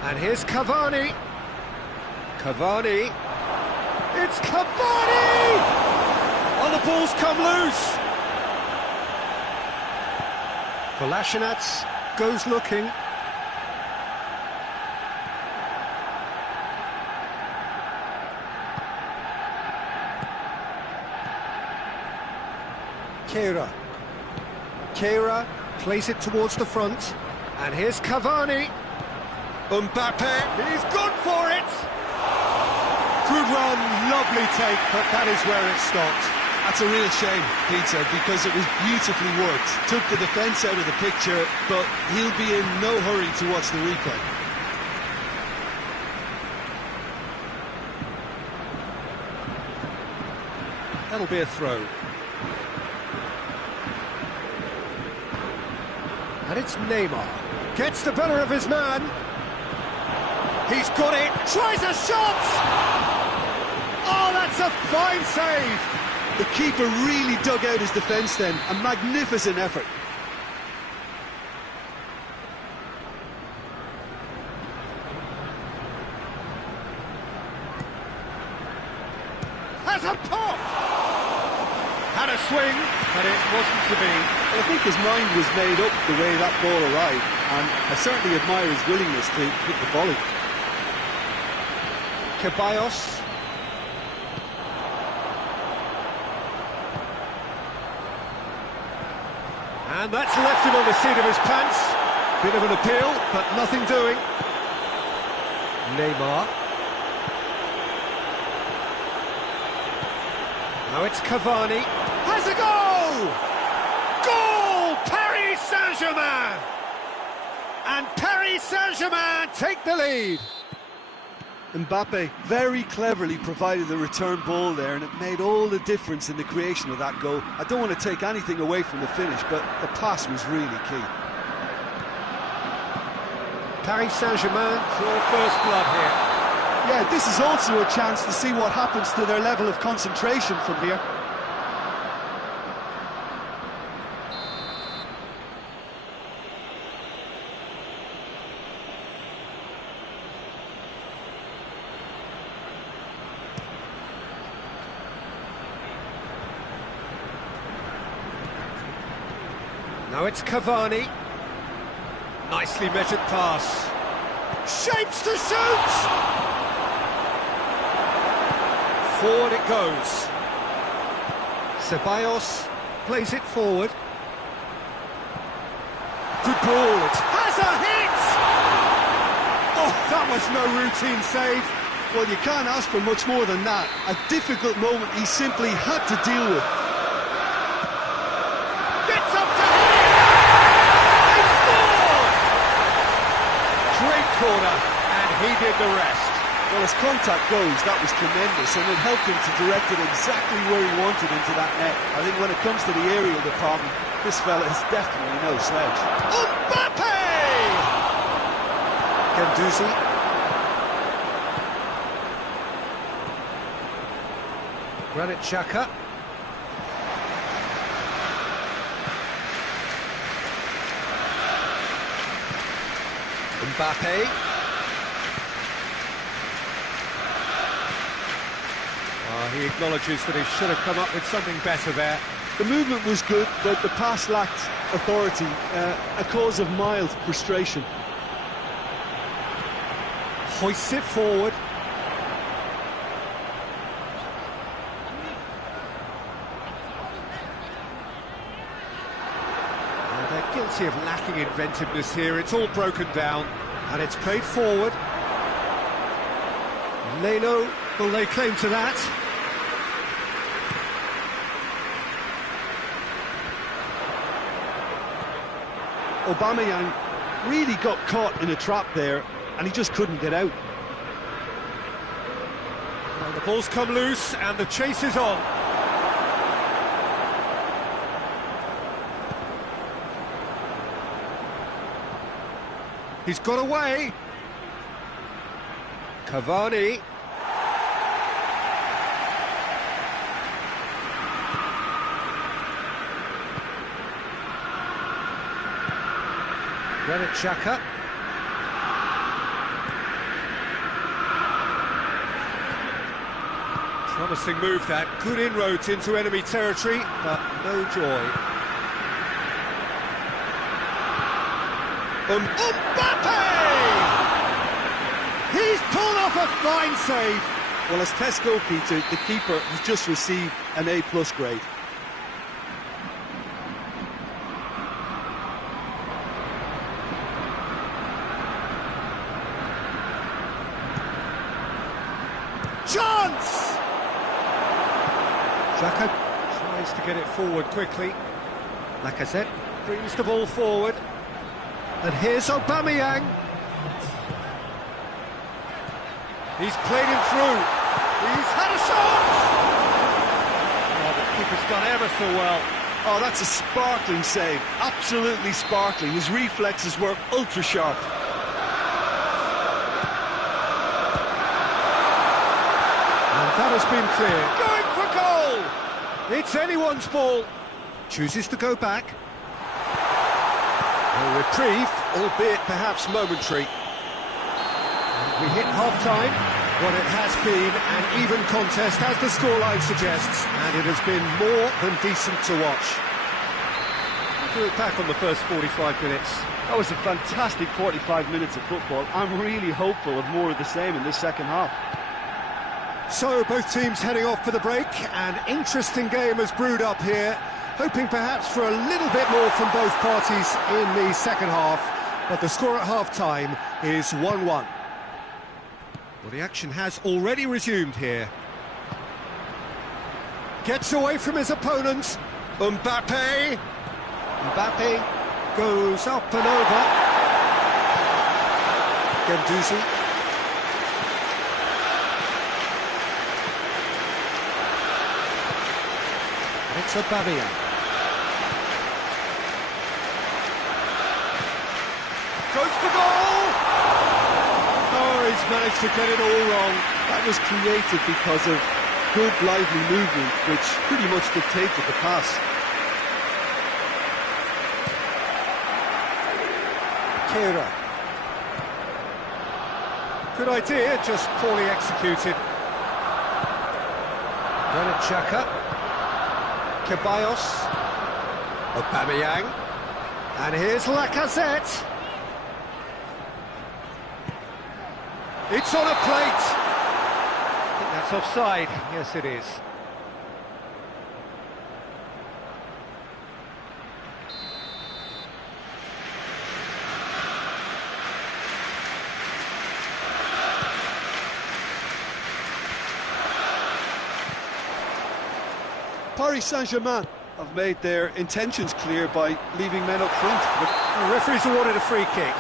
And here's Cavani. Cavani. It's Cavani! Oh, the ball's come loose. Kolasinac goes looking. Keira plays it towards the front. And here's Cavani. Mbappe, he's gone for it! Good run, lovely take, but that is where it stopped. That's a real shame, Peter, because it was beautifully worked. Took the defence out of the picture, but he'll be in no hurry to watch the replay. That'll be a throw. And it's Neymar. Gets the better of his man. He's got it, tries a shot! Oh, that's a fine save! The keeper really dug out his defence then. A magnificent effort. Has a pop! Had a swing, but it wasn't to be. Well, I think his mind was made up the way that ball arrived, and I certainly admire his willingness to hit the volley. Ceballos. And that's left him on the seat of his pants. Bit of an appeal, but nothing doing. Neymar. Now it's Cavani. Has a goal! Goal! Paris Saint-Germain! And Paris Saint-Germain take the lead. Mbappe very cleverly provided the return ball there, and it made all the difference in the creation of that goal. I don't want to take anything away from the finish, but the pass was really key. Paris Saint-Germain draw first blood here. Yeah, this is also a chance to see what happens to their level of concentration from here. Now it's Cavani. Nicely measured pass. Shapes to shoot! Forward it goes. Ceballos plays it forward. Good ball, it has a hit! Oh, that was no routine save. Well, you can't ask for much more than that. A difficult moment he simply had to deal with. Gets up to hit! They scored! Great corner, and he did the rest. Well, as contact goes, that was tremendous, and it helped him to direct it exactly where he wanted into that net. I think when it comes to the aerial department, this fella is definitely no slouch. Mbappe! Ganduzi. Granit Xhaka. Mbappe. He acknowledges that he should have come up with something better there. The movement was good, but the pass lacked authority, a cause of mild frustration. Hoists it forward. And they're guilty of lacking inventiveness here. It's all broken down, and it's played forward. Leno will lay claim to that. Aubameyang really got caught in a trap there, and he just couldn't get out. Well, the ball's come loose, and the chase is on. He's got away. Cavani. Granit Xhaka. Promising move that. Good inroads into enemy territory, but no joy. Mbappe! He's pulled off a fine save. Well, as test goalkeeper, the keeper has just received an A+ grade. Chance! Xhaka tries to get it forward quickly. Lacazette brings the ball forward. And here's Aubameyang. He's played him through. He's had a shot! Oh, the keeper's done ever so well. Oh, that's a sparkling save. Absolutely sparkling. His reflexes were ultra sharp. And that That has been clear. Going for goal! It's anyone's ball. Chooses to go back. A reprieve, albeit perhaps momentary. We hit half-time. Well, it has been an even contest, as the scoreline suggests, and it has been more than decent to watch. Do it back on the first 45 minutes. That was a fantastic 45 minutes of football. I'm really hopeful of more of the same in this second half. So, both teams heading off for the break. An interesting game has brewed up here, hoping perhaps for a little bit more from both parties in the second half, but the score at half-time is 1-1. Well, the action has already resumed here. Gets away from his opponent. Mbappe goes up and over. Dedy. It's Aubameyang. Goes for goal! Oh, he's managed to get it all wrong. That was created because of good, lively movement, which pretty much dictated the pass. Kira. Good idea, just poorly executed. Granit Xhaka. Ceballos. Aubameyang. And here's Lacazette. It's on a plate. I think that's offside. Yes, it is. Paris Saint-Germain have made their intentions clear by leaving men up front. The referee's awarded a free kick.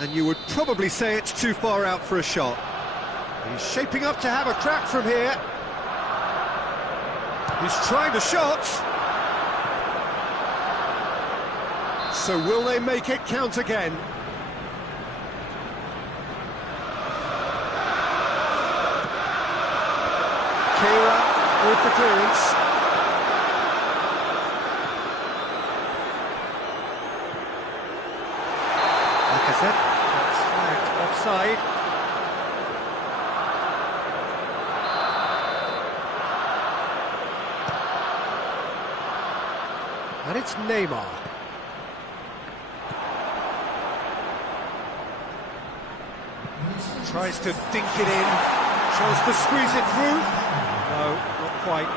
And you would probably say it's too far out for a shot. He's shaping up to have a crack from here. He's trying the shot. So will they make it count again? Kira with the clearance. Lacazette, that's flagged offside. And it's Neymar. Tries to dink it in, tries to squeeze it through. No, not quite.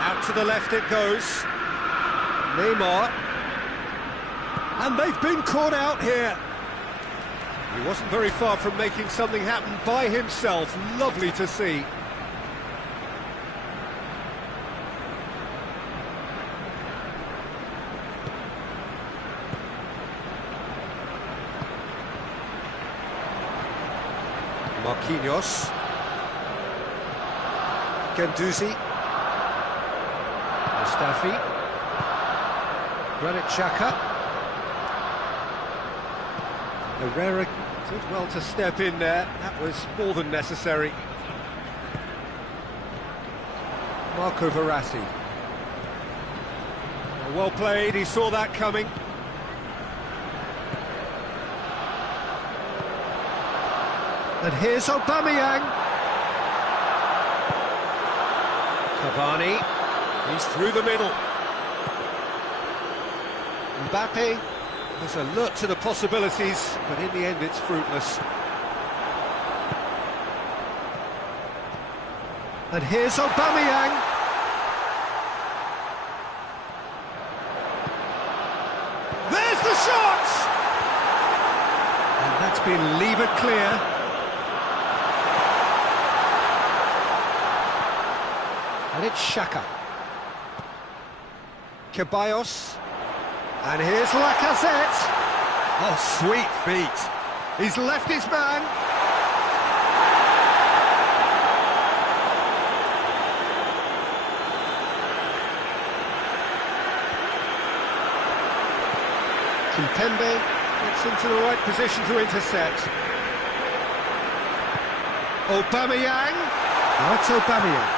Out to the left it goes. Neymar. And they've been caught out here. He wasn't very far from making something happen by himself. Lovely to see. Marquinhos. Dedy. Mustafi. Granit Xhaka. Herrera did well to step in there. That was more than necessary. Marco Verratti. Well played, he saw that coming. And here's Aubameyang. Cavani. He's through the middle. Mbappe was alert to the possibilities, but in the end it's fruitless. And here's Aubameyang. There's the shot! And that's been levered clear. And it's Xhaka. Ceballos. And here's Lacazette. Oh, sweet feet. He's left his man. Kimpembe gets into the right position to intercept. Aubameyang. Now it's Aubameyang.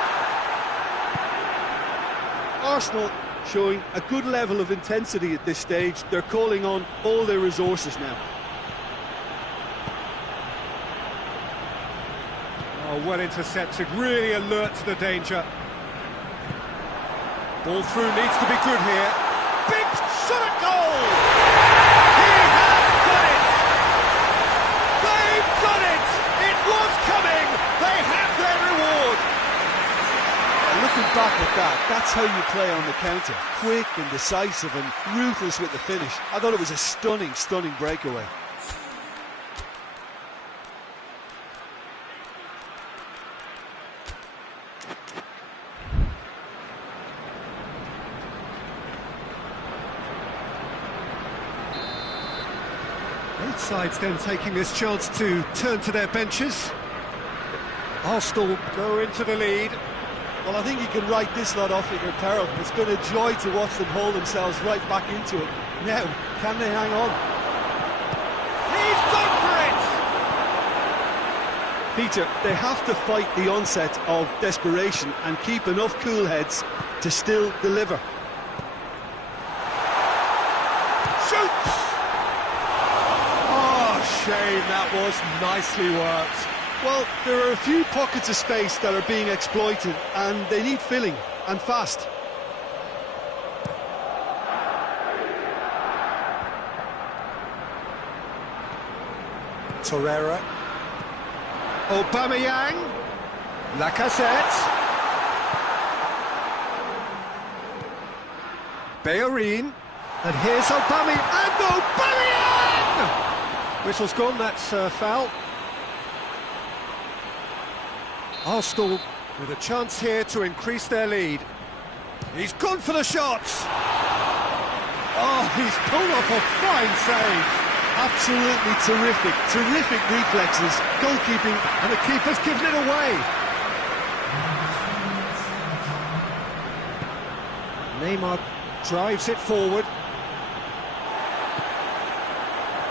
Arsenal showing a good level of intensity at this stage. They're calling on all their resources now. Oh, well intercepted, really alert to the danger. Ball through needs to be good here. Big shot at goal! He has done it! They've done it! It was coming! They have their reward! Looking back at that, that's how you play on the counter. Quick and decisive and ruthless with the finish. I thought it was a stunning, stunning breakaway. Both sides then taking this chance to turn to their benches. Arsenal go into the lead. Well, I think you can write this lot off at your peril. It's been a joy to watch them haul themselves right back into it. Now, can they hang on? He's gone for it! Peter, they have to fight the onset of desperation and keep enough cool heads to still deliver. Shoots! Oh, shame, that was nicely worked. Well, there are a few pockets of space that are being exploited, and they need filling, and fast. Torreira. Aubameyang. Lacazette. Bellerin. And here's Aubameyang. And Aubameyang! Whistle's gone, that's a foul. Arsenal with a chance here to increase their lead. He's gone for the shots. Oh, he's pulled off a fine save. Absolutely terrific, terrific reflexes, goalkeeping, And the keeper's given it away. Neymar drives it forward.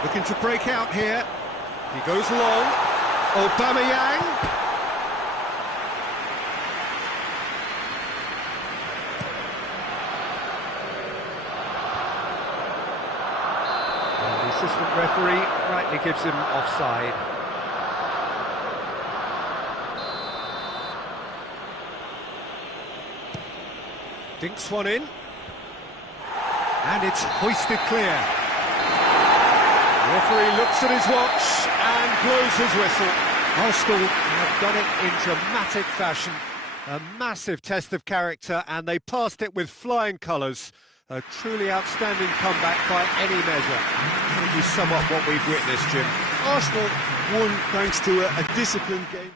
Looking to break out here. He goes long. Aubameyang. Assistant referee rightly gives him offside. Dinks one in. And it's hoisted clear. The referee looks at his watch and blows his whistle. Arsenal have done it in dramatic fashion. A massive test of character, and they passed it with flying colours. A truly outstanding comeback by any measure. How would you sum up what we've witnessed, Jim? Arsenal won thanks to a disciplined game.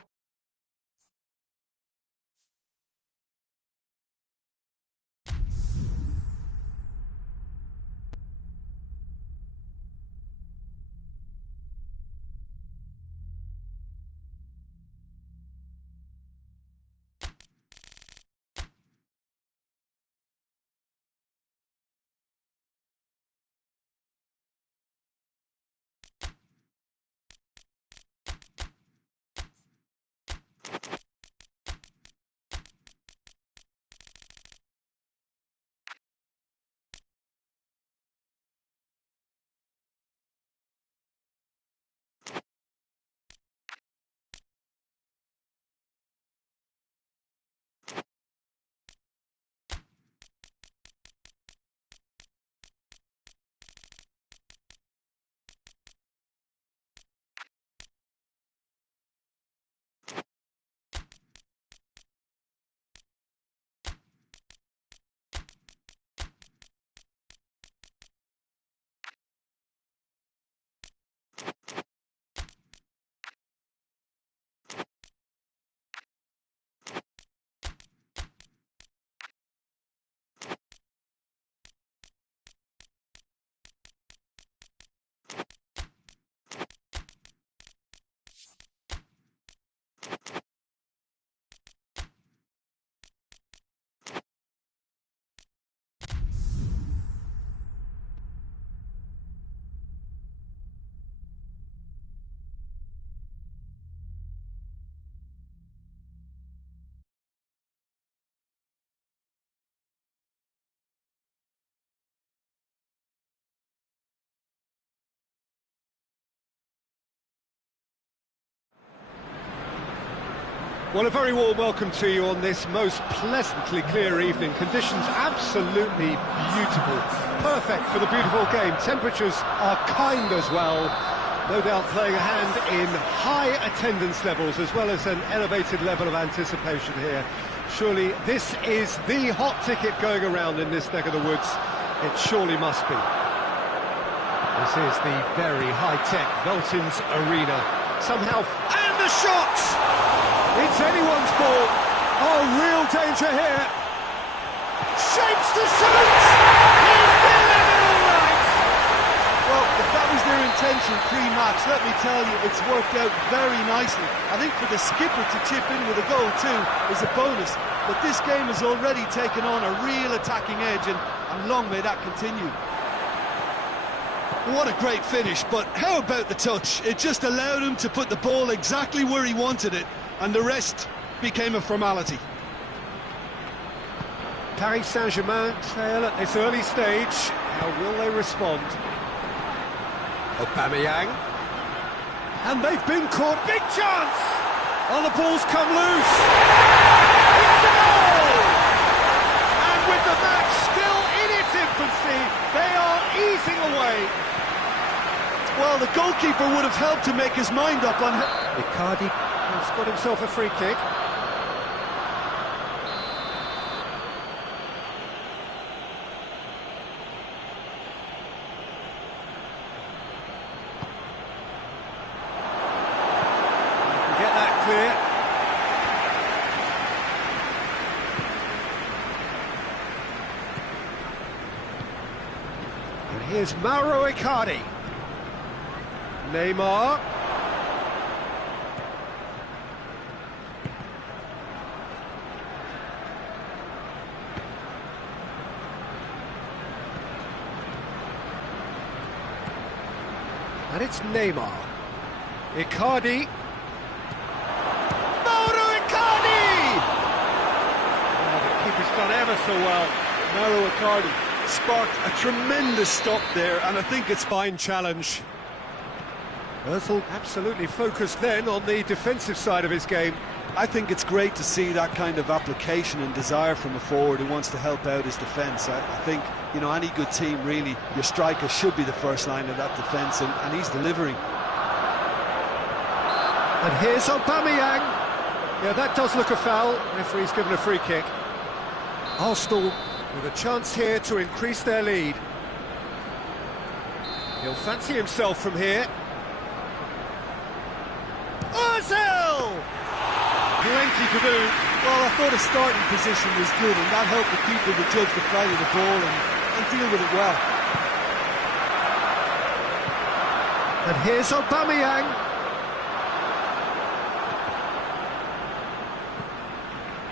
Well, a very warm welcome to you on this most pleasantly clear evening. Conditions absolutely beautiful. Perfect for the beautiful game. Temperatures are kind as well. No doubt playing a hand in high attendance levels as well as an elevated level of anticipation here. Surely this is the hot ticket going around in this neck of the woods. It surely must be. This is the very high-tech Veltins Arena. Somehow... And the shot! It's anyone's ball. Oh, real danger here. Shapes to shoot! He's delivered all right! Well, if that was their intention pre-match, let me tell you, it's worked out very nicely. I think for the skipper to chip in with a goal too is a bonus. But this game has already taken on a real attacking edge, and long may that continue. What a great finish, but how about the touch? It just allowed him to put the ball exactly where he wanted it, and the rest became a formality. Paris Saint-Germain trail at this early stage. How will they respond? Aubameyang. And they've been caught. Big chance! Oh, the ball's come loose. It's a goal! And with the match still in its infancy, they are easing away. Well, the goalkeeper would have helped to make his mind up on... Icardi has got himself a free kick. Get that clear. And here's Mauro Icardi. Neymar. And it's Neymar. Icardi. Mauro Icardi! Oh, the keeper's done ever so well. Mauro Icardi sparked a tremendous stop there, and I think it's Fine challenge. Özil absolutely focused then on the defensive side of his game. I think it's great to see that kind of application and desire from a forward who wants to help out his defence. I think, you know, any good team, really, your striker should be the first line of that defence, and he's delivering. And here's Aubameyang. Yeah, that does look a foul. Referee's given a free kick. Arsenal with a chance here to increase their lead. He'll fancy himself from here. Özil! Plenty to do. Well, I thought his starting position was good, and that helped the keeper to judge the flight of the ball and deal with it well. And here's Aubameyang.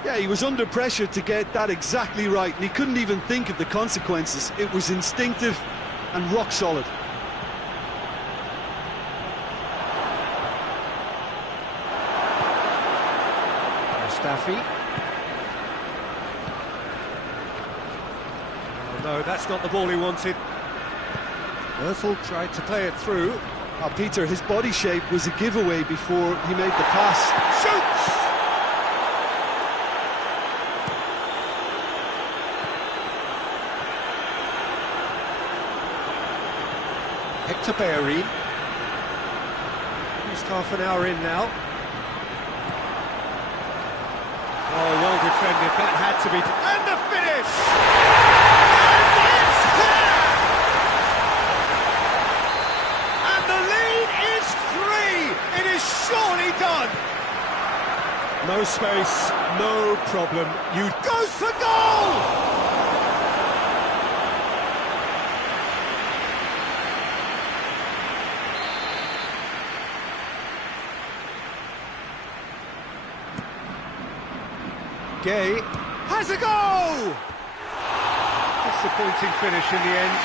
Yeah, he was under pressure to get that exactly right, and he couldn't even think of the consequences. It was instinctive and rock solid. Mustafi. Oh no, that's not the ball he wanted. Özil tried to play it through. Oh, Peter, his body shape was a giveaway before he made the pass. Shoots! Hector Bellerin. Just half an hour in now. Oh, well defended. That had to be... And the finish! And it's there! And the lead is 3! It is surely done! No space, no problem. You goes for goal! Gay has a goal! Disappointing finish in the end.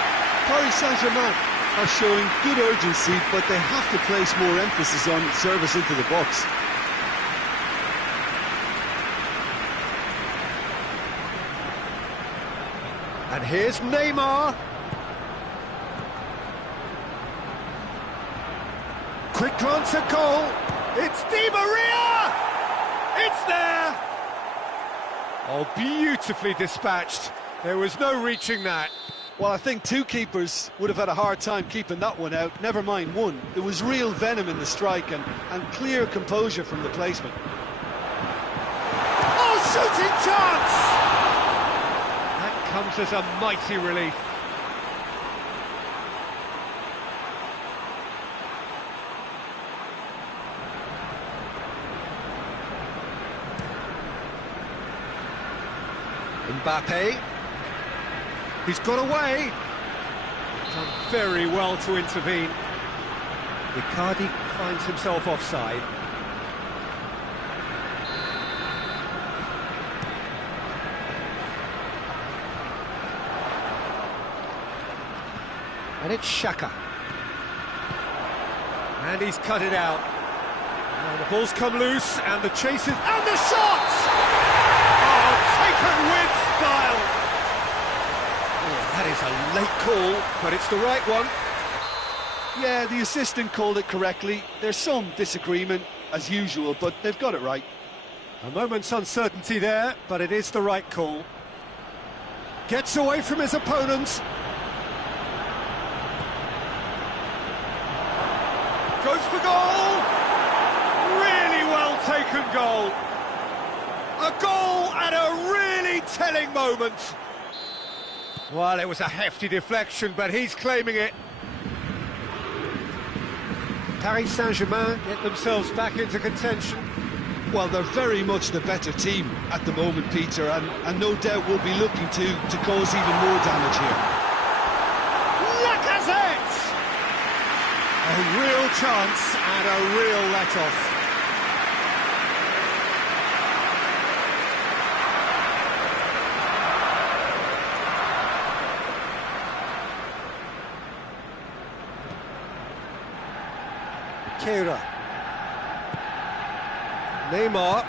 Paris Saint-Germain are showing good urgency, but they have to place more emphasis on service into the box. And here's Neymar. Quick glance at goal. It's Di Maria! It's there! Oh, beautifully dispatched. There was no reaching that. Well, I think two keepers would have had a hard time keeping that one out, never mind one. There was real venom in the strike and clear composure from the placement. Oh, shooting chance! That comes as a mighty relief. Mbappe. He's got away. Done very well to intervene. Icardi finds himself offside. And it's Xhaka. And he's cut it out. And the ball's come loose, and the chases, and the shots! Oh, taken with style! Oh, that is a late call, but it's the right one. Yeah, the assistant called it correctly. There's some disagreement, as usual, but they've got it right. A moment's uncertainty there, but it is the right call. Gets away from his opponents. Goes for goal! Really well taken goal. A goal at a really telling moment. Well, it was a hefty deflection, but he's claiming it. Paris Saint-Germain get themselves back into contention. Well, they're very much the better team at the moment, Peter, and no doubt will be looking to cause even more damage here. Lacazette! A real chance and a real let-off. Keira. Neymar.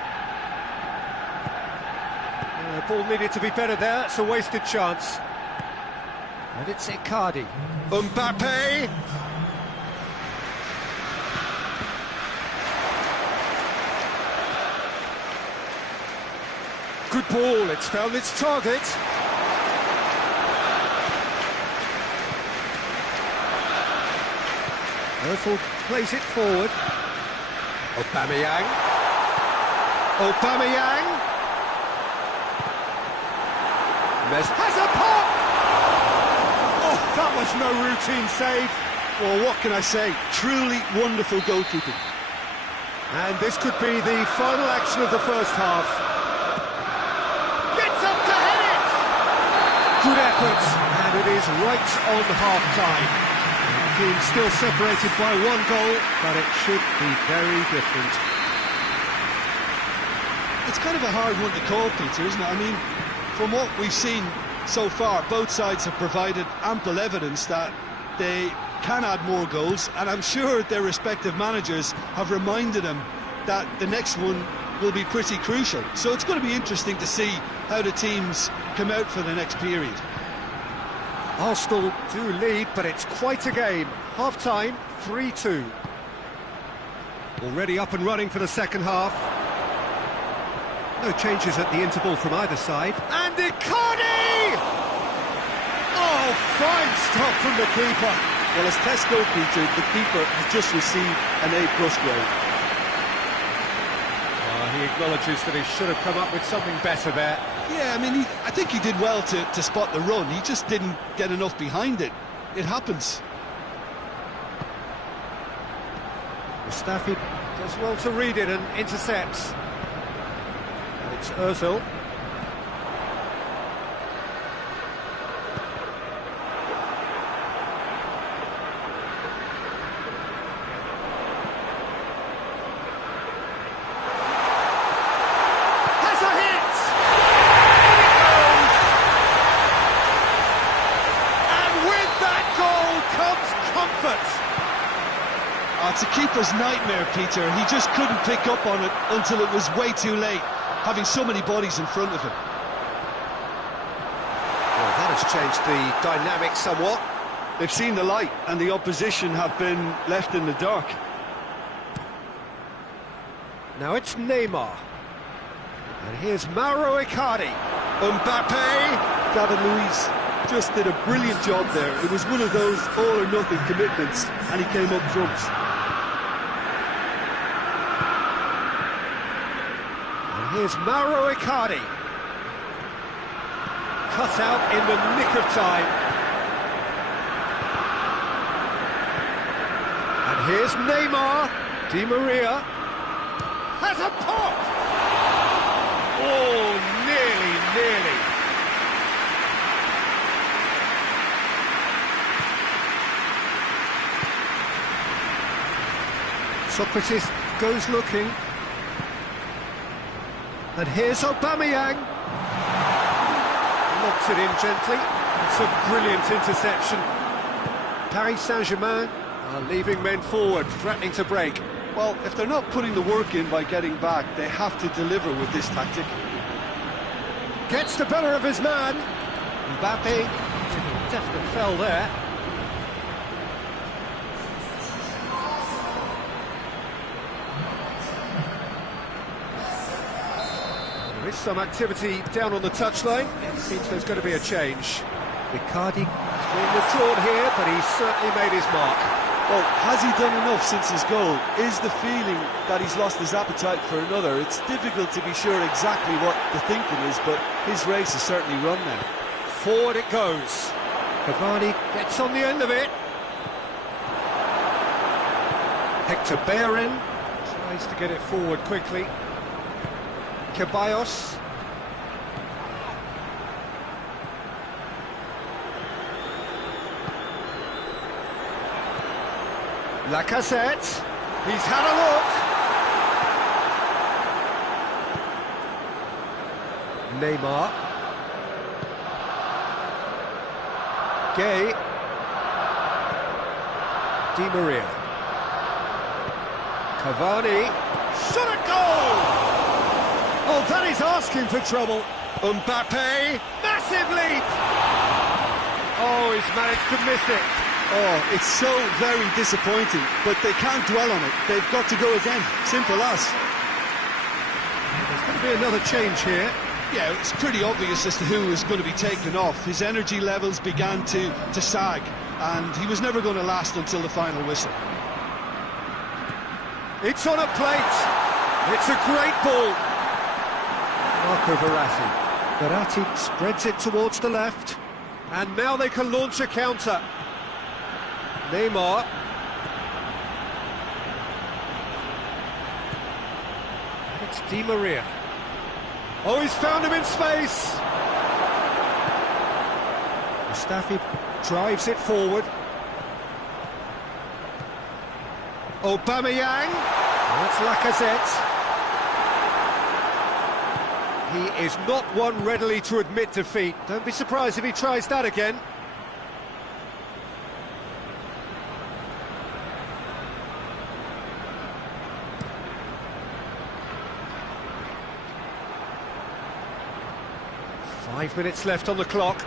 The ball needed to be better there, it's a wasted chance. And it's Icardi. Mbappe! Good ball, it's found its target. Erfel plays it forward. Aubameyang. Aubameyang. Messi has a pop! Oh, that was no routine save. Well, what can I say? Truly wonderful goalkeeping. And this could be the final action of the first half. Gets up to head it! Good effort, and it is right on half-time. Team still separated by one goal, but it should be very different. It's kind of a hard one to call, Peter, isn't it? I mean, from what we've seen so far, both sides have provided ample evidence that they can add more goals, and I'm sure their respective managers have reminded them that the next one will be pretty crucial. So it's going to be interesting to see how the teams come out for the next period. Arsenal do lead, but it's quite a game. Half-time, 3-2. Already up and running for the second half. No changes at the interval from either side. And Icardi! Oh, fine stop from the keeper. Well, as tests go, Peter, the keeper has just received an A+ grade. He acknowledges that he should have come up with something better there. Yeah, I mean, I think he did well to spot the run. He just didn't get enough behind it. It happens. Mustafi does well to read it and intercepts. And it's Ozil. It's a keeper's nightmare, Peter. He just couldn't pick up on it until it was way too late, having so many bodies in front of him. Well, that has changed the dynamic somewhat. They've seen the light, and the opposition have been left in the dark. Now it's Neymar. And here's Mauro Icardi. Mbappe. David Luiz just did a brilliant job there. It was one of those all-or-nothing commitments, and he came up trumps. And here's Mauro Icardi. Cut out in the nick of time. And here's Neymar. Di Maria has a pop! Oh, nearly. Socrates goes looking. And here's Aubameyang. Locks it in gently. It's a brilliant interception. Paris Saint-Germain are leaving men forward, threatening to break. Well, if they're not putting the work in by getting back, they have to deliver with this tactic. Gets the better of his man. Mbappe, definite fell there. There is some activity down on the touchline. It seems there's going to be a change. Icardi has been withdrawn here, but he's certainly made his mark. Well, has he done enough since his goal? Is the feeling that he's lost his appetite for another? It's difficult to be sure exactly what the thinking is, but his race is certainly run now. Forward it goes. Cavani gets on the end of it. Hector Bellerin tries to get it forward quickly. Ceballos. Lacazette. He's had a look. Neymar. Gay. Di Maria. Cavani. Shot at goal! Oh, that is asking for trouble. Mbappe. Massive leap! Oh, he's managed to miss it. Oh, it's so very disappointing, but they can't dwell on it. They've got to go again. Simple as. There's going to be another change here. Yeah, it's pretty obvious as to who was going to be taken off. His energy levels began to sag, and he was never going to last until the final whistle. It's on a plate. It's a great ball. Marco Verratti. Verratti spreads it towards the left. And now they can launch a counter. Neymar. It's Di Maria. Oh, he's found him in space. Mustafi drives it forward. Aubameyang. That's Lacazette. He is not one readily to admit defeat. Don't be surprised if he tries that again. Five minutes left on the clock.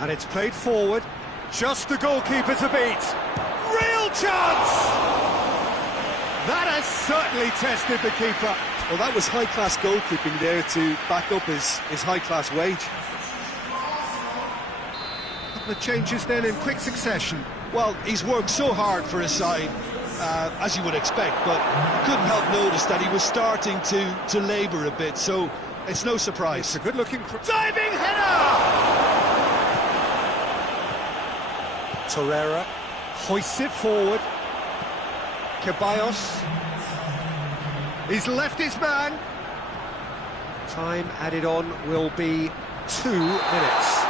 And it's played forward. Just the goalkeeper to beat. Real chance! That has certainly tested the keeper. Well, that was high-class goalkeeping there to back up his high-class wage. A couple of changes then in quick succession. Well, he's worked so hard for his side, as you would expect, but couldn't help notice that he was starting to labour a bit, so it's no surprise. It's a good-looking diving header! Torreira hoists it forward. Ceballos. He's left his man. Time added on will be 2 minutes.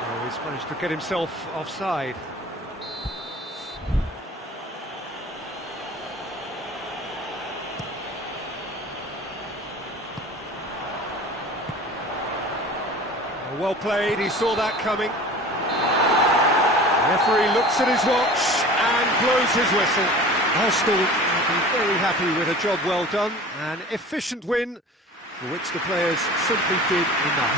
Oh, he's managed to get himself offside. Well played, he saw that coming. The referee looks at his watch and blows his whistle. Arsenal will be very happy with a job well done, an efficient win for which the players simply did enough.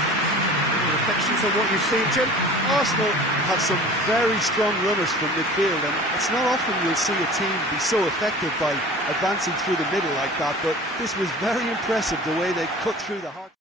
Any reflections on what you've seen, Jim? Arsenal have some very strong runners from midfield, and it's not often you'll see a team be so effective by advancing through the middle like that, but this was very impressive, the way they cut through the heart.